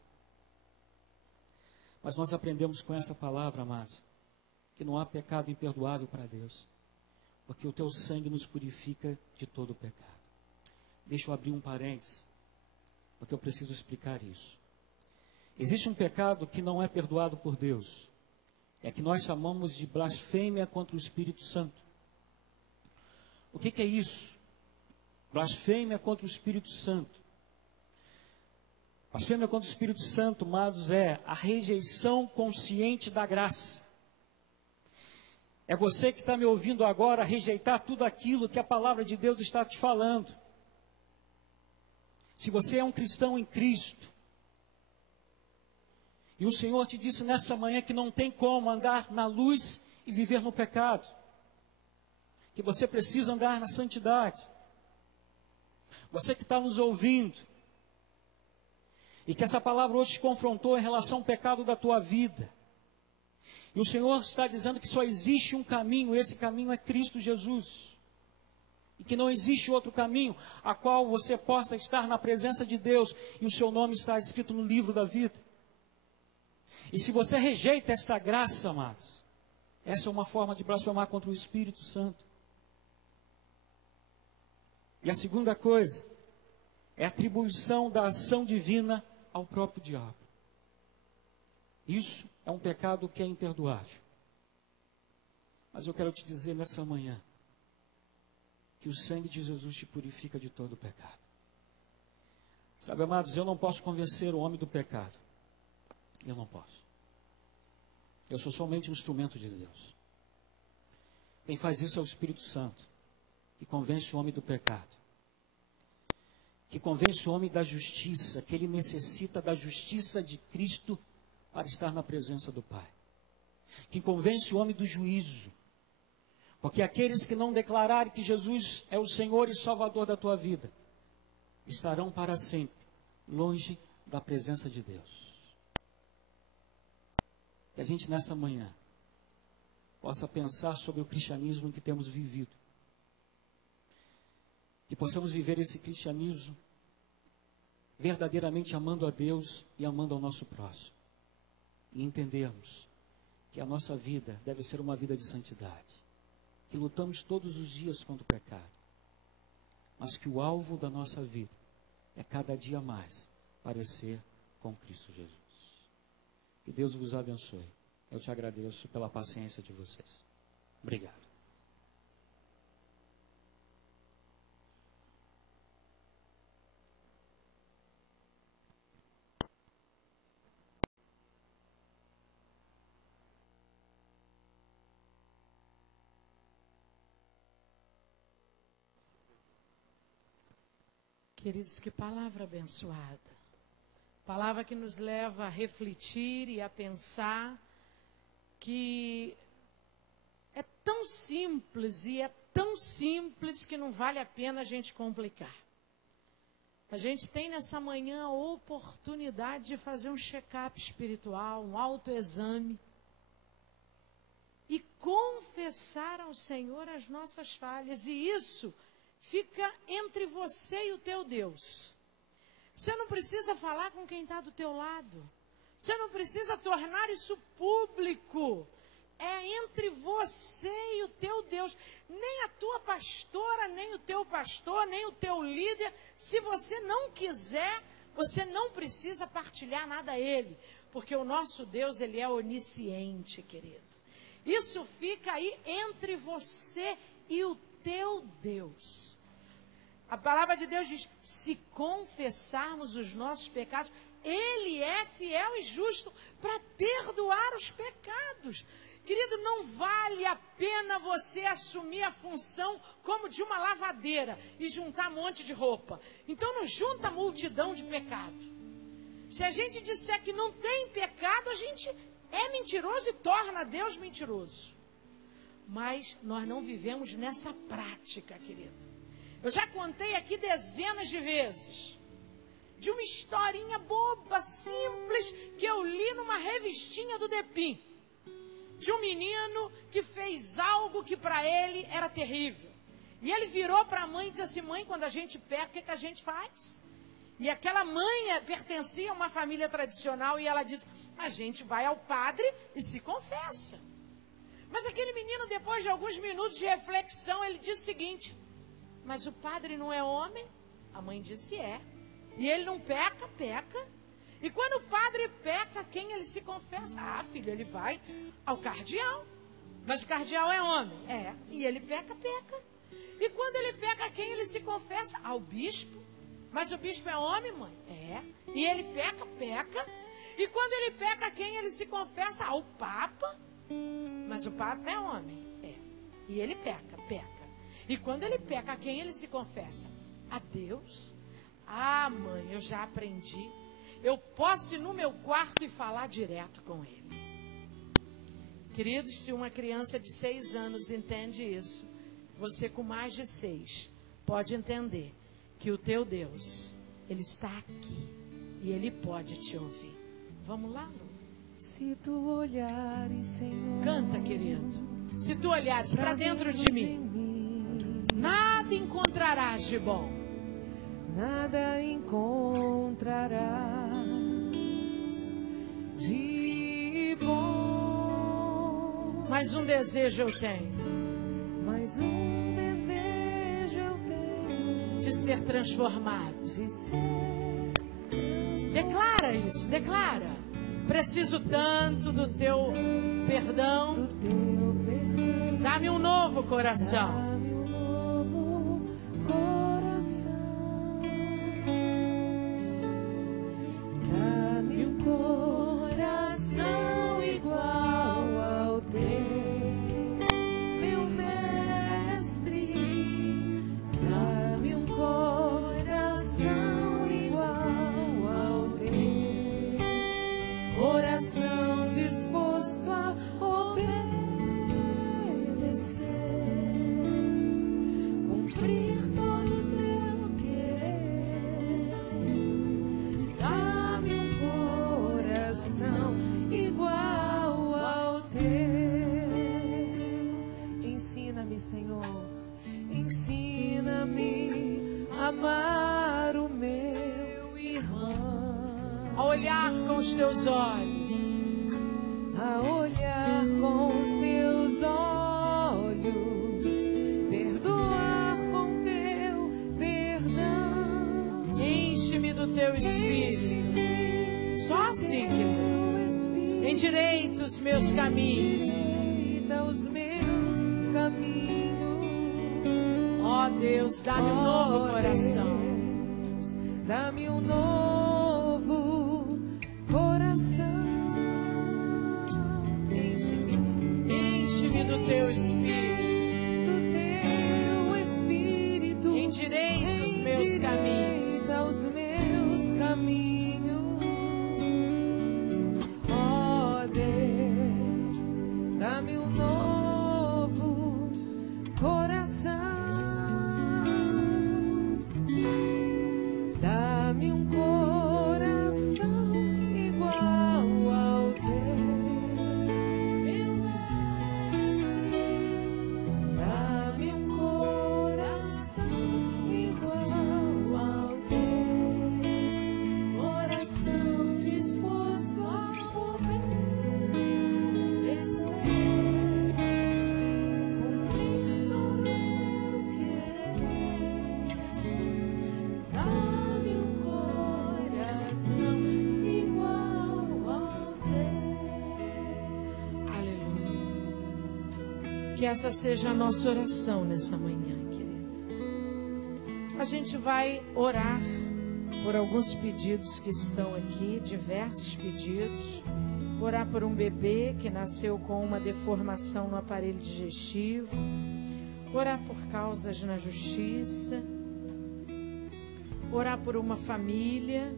Mas nós aprendemos com essa palavra, amados, que não há pecado imperdoável para Deus. Porque o teu sangue nos purifica de todo o pecado. Deixa eu abrir um parênteses, porque eu preciso explicar isso. Existe um pecado que não é perdoado por Deus. É que nós chamamos de blasfêmia contra o Espírito Santo. O que é isso? Blasfêmia contra o Espírito Santo. Blasfêmia contra o Espírito Santo, amados, é a rejeição consciente da graça. É você que está me ouvindo agora rejeitar tudo aquilo que a palavra de Deus está te falando. Se você é um cristão em Cristo, e o Senhor te disse nessa manhã que não tem como andar na luz e viver no pecado, que você precisa andar na santidade. Você que está nos ouvindo, e que essa palavra hoje te confrontou em relação ao pecado da tua vida, e o Senhor está dizendo que só existe um caminho, esse caminho é Cristo Jesus. E que não existe outro caminho a qual você possa estar na presença de Deus e o seu nome está escrito no livro da vida. E se você rejeita esta graça, amados, essa é uma forma de blasfemar contra o Espírito Santo. E a segunda coisa é a atribuição da ação divina ao próprio diabo. Isso é um pecado que é imperdoável. Mas eu quero te dizer nessa manhã que o sangue de Jesus te purifica de todo o pecado. Sabe, amados, eu não posso convencer o homem do pecado. Eu não posso. Eu sou somente um instrumento de Deus. Quem faz isso é o Espírito Santo, que convence o homem do pecado, que convence o homem da justiça, que ele necessita da justiça de Cristo para estar na presença do Pai, que convence o homem do juízo, porque aqueles que não declararem que Jesus é o Senhor e Salvador da tua vida, estarão para sempre longe da presença de Deus. Que a gente nessa manhã possa pensar sobre o cristianismo que temos vivido. Que possamos viver esse cristianismo verdadeiramente amando a Deus e amando ao nosso próximo. E entendermos que a nossa vida deve ser uma vida de santidade. Que lutamos todos os dias contra o pecado. Mas que o alvo da nossa vida é cada dia mais parecer com Cristo Jesus. Que Deus vos abençoe. Eu te agradeço pela paciência de vocês. Obrigado. Queridos, que palavra abençoada. Palavra que nos leva a refletir e a pensar que é tão simples e é tão simples que não vale a pena a gente complicar. A gente tem nessa manhã a oportunidade de fazer um check-up espiritual, um autoexame e confessar ao Senhor as nossas falhas. E isso fica entre você e o teu Deus. Você não precisa falar com quem está do teu lado. Você não precisa tornar isso público. é entre você e o teu Deus. Nem a tua pastora, nem o teu pastor, nem o teu líder. Se você não quiser, você não precisa partilhar nada a ele. Porque o nosso Deus, ele é onisciente, querido. Isso fica aí entre você e o teu Deus. A palavra de Deus diz, se confessarmos os nossos pecados, ele é fiel e justo para perdoar os pecados. Querido, não vale a pena você assumir a função como de uma lavadeira e juntar um monte de roupa. Então não junta multidão de pecado. Se a gente disser que não tem pecado, a gente é mentiroso e torna Deus mentiroso. Mas nós não vivemos nessa prática, querido. Eu já contei aqui dezenas de vezes de uma historinha boba, simples, que eu li numa revistinha do Depim. De um menino que fez algo que para ele era terrível. E ele virou para a mãe e disse assim, mãe, quando a gente peca, o que a gente faz? E aquela mãe pertencia a uma família tradicional e ela disse, a gente vai ao padre e se confessa. Mas aquele menino, depois de alguns minutos de reflexão, ele disse o seguinte, mas o padre não é homem? A mãe disse, é. E ele não peca? Peca. E quando o padre peca, quem ele se confessa? Ah, filho, ele vai ao cardeal. Mas o cardeal é homem? É. E ele peca? Peca. E quando ele peca, quem ele se confessa? Ao bispo. Mas o bispo é homem, mãe? É. E ele peca? Peca. E quando ele peca, quem ele se confessa? Ao papa. Mas o papa é homem? É. E ele peca? Peca. E quando ele peca, quem ele se confessa? A Deus. Ah, mãe, eu já aprendi. Eu posso ir no meu quarto e falar direto com ele. Queridos, se uma criança de 6 anos entende isso, você com mais de 6 pode entender que o teu Deus, ele está aqui e ele pode te ouvir. Vamos lá, Lu? Se tu olhares, Senhor, canta, querido. Se tu olhares para dentro de mim, nada encontrarás de bom. Nada encontrarás de bom. Mas um desejo eu tenho. Mas um desejo eu tenho. De ser transformado. De ser transformado. Declara isso, declara. Preciso tanto do teu perdão. Do teu perdão. Dá-me um novo coração. Dá-me um novo coração. Dá-me um coração igual ao teu, meu mestre. Dá-me um coração igual ao teu, coração disposto a obedecer, cumprir todo o teu querer. Dá-me um coração igual ao teu. Ensina-me, Senhor, ensina-me a amar o meu irmão, A olhar com os teus olhos. a olhar com os teus olhos, perdoar com teu perdão. Enche-me do teu espírito. Só assim, querido. Endireita os meus caminhos. Endireita os meus caminhos. Ó Deus, dá-me um novo coração. Deus, dá-me um novo coração. Enche-me do teu espírito. Do teu espírito. Endireita os meus caminhos. Endireita os meus caminhos. Ó Deus, dá-me um novo coração. Dá-me um coração igual ao teu, meu mestre. Dá-me um coração igual ao teu, Que essa seja a nossa oração nessa manhã, querida. A gente vai orar por alguns pedidos que estão aqui, diversos pedidos. Orar por um bebê que nasceu com uma deformação no aparelho digestivo. Orar por causas na justiça. Orar por uma família.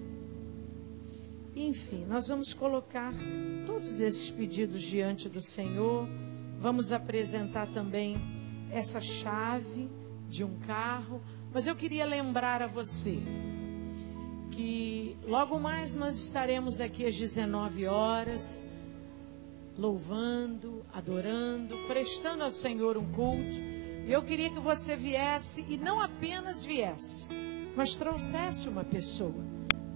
Enfim, nós vamos colocar todos esses pedidos diante do Senhor. Vamos apresentar também essa chave de um carro. Mas eu queria lembrar a você que logo mais nós estaremos aqui às 19 horas, louvando, adorando, prestando ao Senhor um culto. E eu queria que você viesse, e não apenas viesse, mas trouxesse uma pessoa.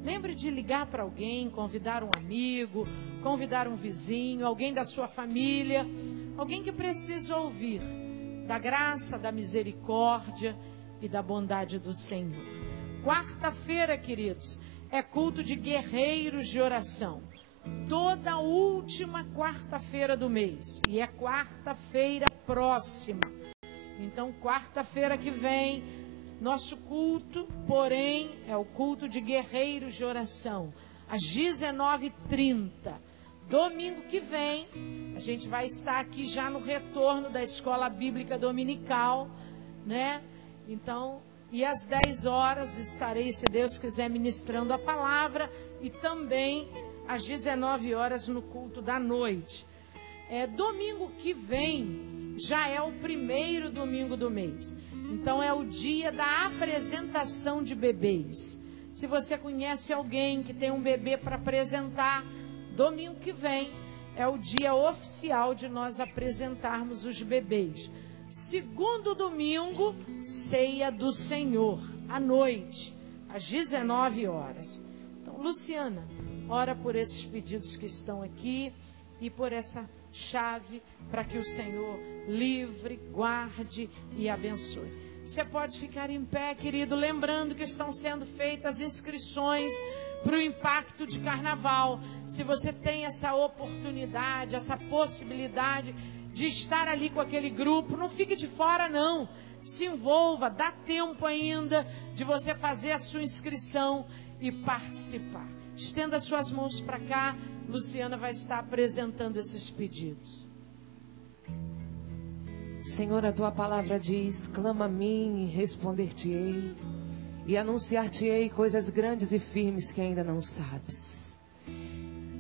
Lembre de ligar para alguém, convidar um amigo, convidar um vizinho, alguém da sua família, alguém que precisa ouvir da graça, da misericórdia e da bondade do Senhor. Quarta-feira, queridos, é culto de guerreiros de oração. Toda última quarta-feira do mês. E é quarta-feira próxima. Então, quarta-feira que vem, nosso culto, porém, é o culto de guerreiros de oração. Às 19h30. Domingo que vem, a gente vai estar aqui já no retorno da Escola Bíblica Dominical, né? Então, e às 10 horas estarei, se Deus quiser, ministrando a palavra, e também às 19 horas no culto da noite. Domingo que vem já é o primeiro domingo do mês. Então é o dia da apresentação de bebês. Se você conhece alguém que tem um bebê para apresentar, domingo que vem é o dia oficial de nós apresentarmos os bebês. Segundo domingo, ceia do Senhor, à noite, às 19 horas. Então, Luciana, ora por esses pedidos que estão aqui e por essa chave para que o Senhor livre, guarde e abençoe. Você pode ficar em pé, querido, lembrando que estão sendo feitas inscrições para o impacto de carnaval. Se você tem essa oportunidade, essa possibilidade de estar ali com aquele grupo, não fique de fora não, se envolva, dá tempo ainda de você fazer a sua inscrição e participar. Estenda suas mãos para cá, Luciana vai estar apresentando esses pedidos. Senhor, a tua palavra diz: clama a mim e responder-te-ei, e anunciar-te-ei coisas grandes e firmes que ainda não sabes.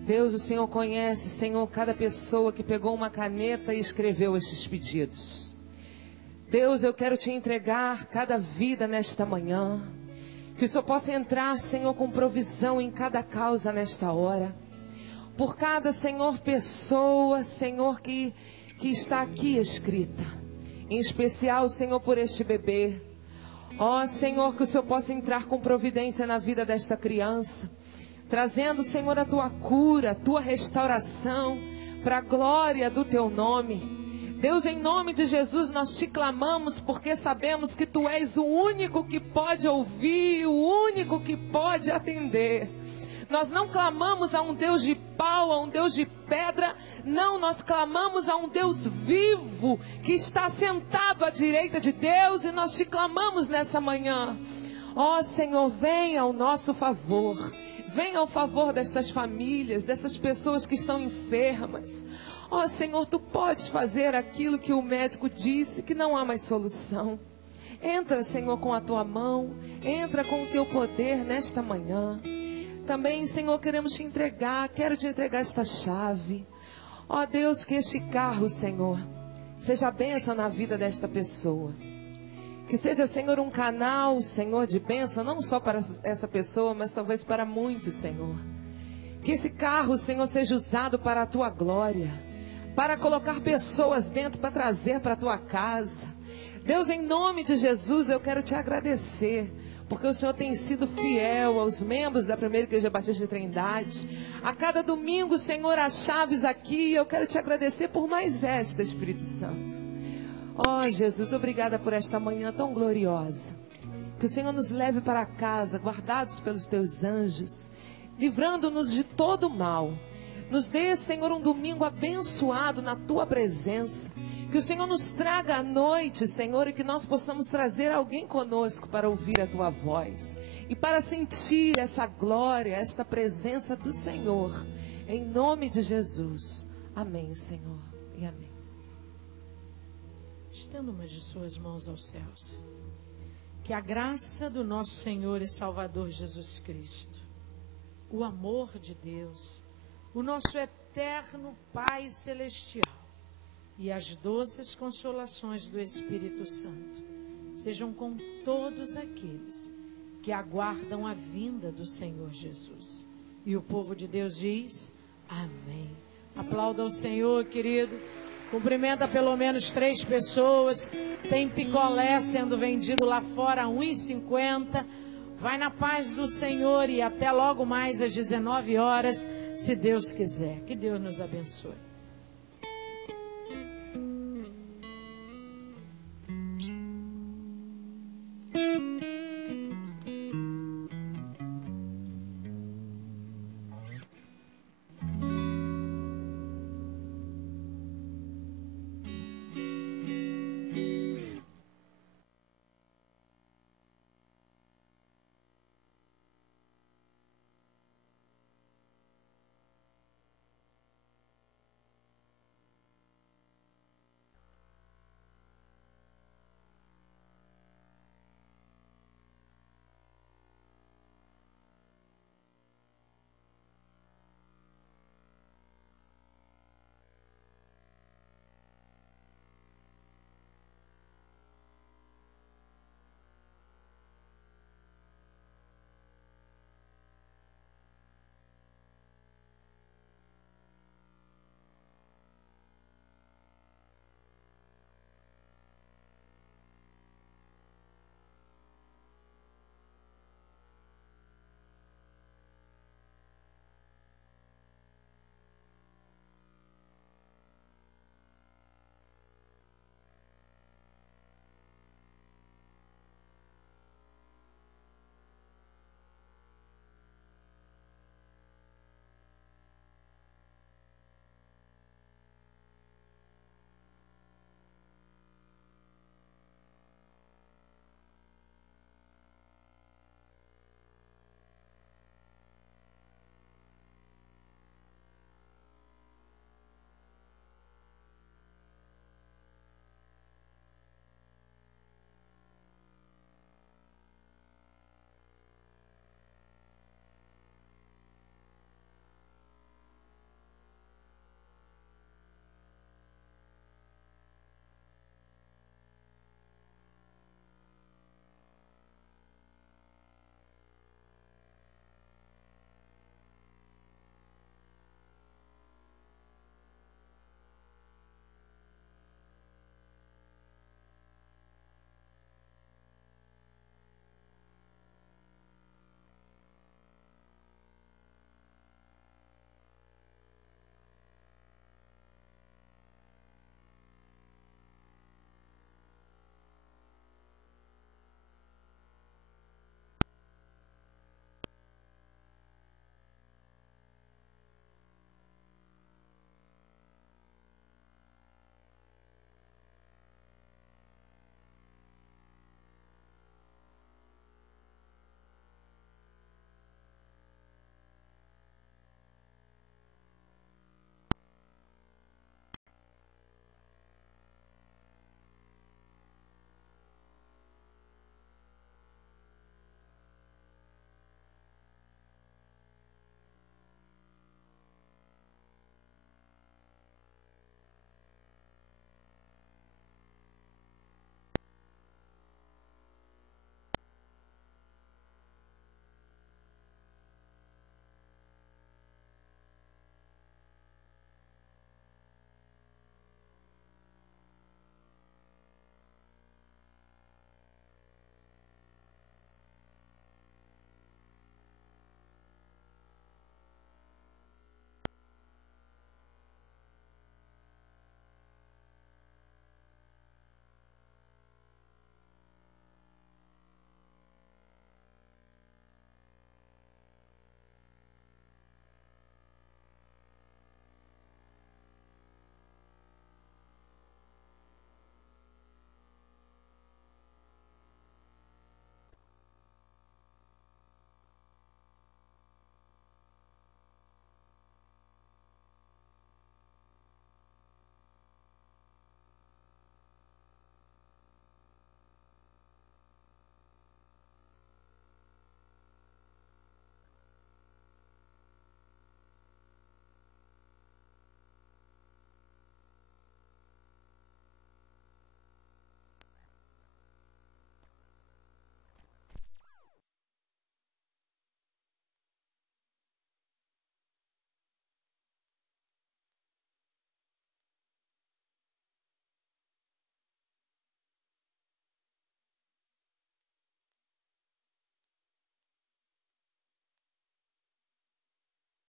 Deus, o Senhor conhece, Senhor, cada pessoa que pegou uma caneta e escreveu estes pedidos. Deus, eu quero te entregar cada vida nesta manhã. Que o Senhor possa entrar, Senhor, com provisão em cada causa nesta hora. Por cada, Senhor, pessoa, Senhor, que está aqui escrita. Em especial, Senhor, por este bebê. Ó, Senhor, que o Senhor possa entrar com providência na vida desta criança. Trazendo, Senhor, a tua cura, a tua restauração, para a glória do teu nome. Deus, em nome de Jesus, nós te clamamos, porque sabemos que tu és o único que pode ouvir, o único que pode atender. Nós não clamamos a um Deus de pau, a um Deus de pedra, não, nós clamamos a um Deus vivo, que está sentado à direita de Deus, e nós te clamamos nessa manhã. Ó Senhor, venha ao nosso favor. Venha ao favor destas famílias, dessas pessoas que estão enfermas. Ó Senhor, tu podes fazer aquilo que o médico disse, que não há mais solução. Entra, Senhor, com a tua mão, entra com o teu poder nesta manhã. Também, Senhor, queremos te entregar, quero te entregar esta chave. Ó Deus, que este carro, Senhor, seja a bênção na vida desta pessoa. Que seja, Senhor, um canal, Senhor, de bênção, não só para essa pessoa, mas talvez para muitos, Senhor. Que esse carro, Senhor, seja usado para a tua glória, para colocar pessoas dentro, para trazer para a tua casa. Deus, em nome de Jesus, eu quero te agradecer, porque o Senhor tem sido fiel aos membros da Primeira Igreja Batista de Trindade. A cada domingo, Senhor, há chaves aqui, eu quero te agradecer por mais esta, Espírito Santo. Ó Jesus, obrigada por esta manhã tão gloriosa. Que o Senhor nos leve para casa, guardados pelos teus anjos, livrando-nos de todo mal. Nos dê, Senhor, um domingo abençoado na tua presença. Que o Senhor nos traga à noite, Senhor, e que nós possamos trazer alguém conosco para ouvir a tua voz e para sentir essa glória, esta presença do Senhor. Em nome de Jesus. Amém, Senhor, e amém. Estenda uma de suas mãos aos céus. Que a graça do nosso Senhor e Salvador Jesus Cristo, o amor de Deus, o nosso eterno Pai Celestial e as doces consolações do Espírito Santo sejam com todos aqueles que aguardam a vinda do Senhor Jesus. E o povo de Deus diz: amém. Aplauda o Senhor, querido. Cumprimenta pelo menos 3 pessoas. Tem picolé sendo vendido lá fora a R$ 1,50. Vai na paz do Senhor e até logo mais às 19 horas, se Deus quiser. Que Deus nos abençoe.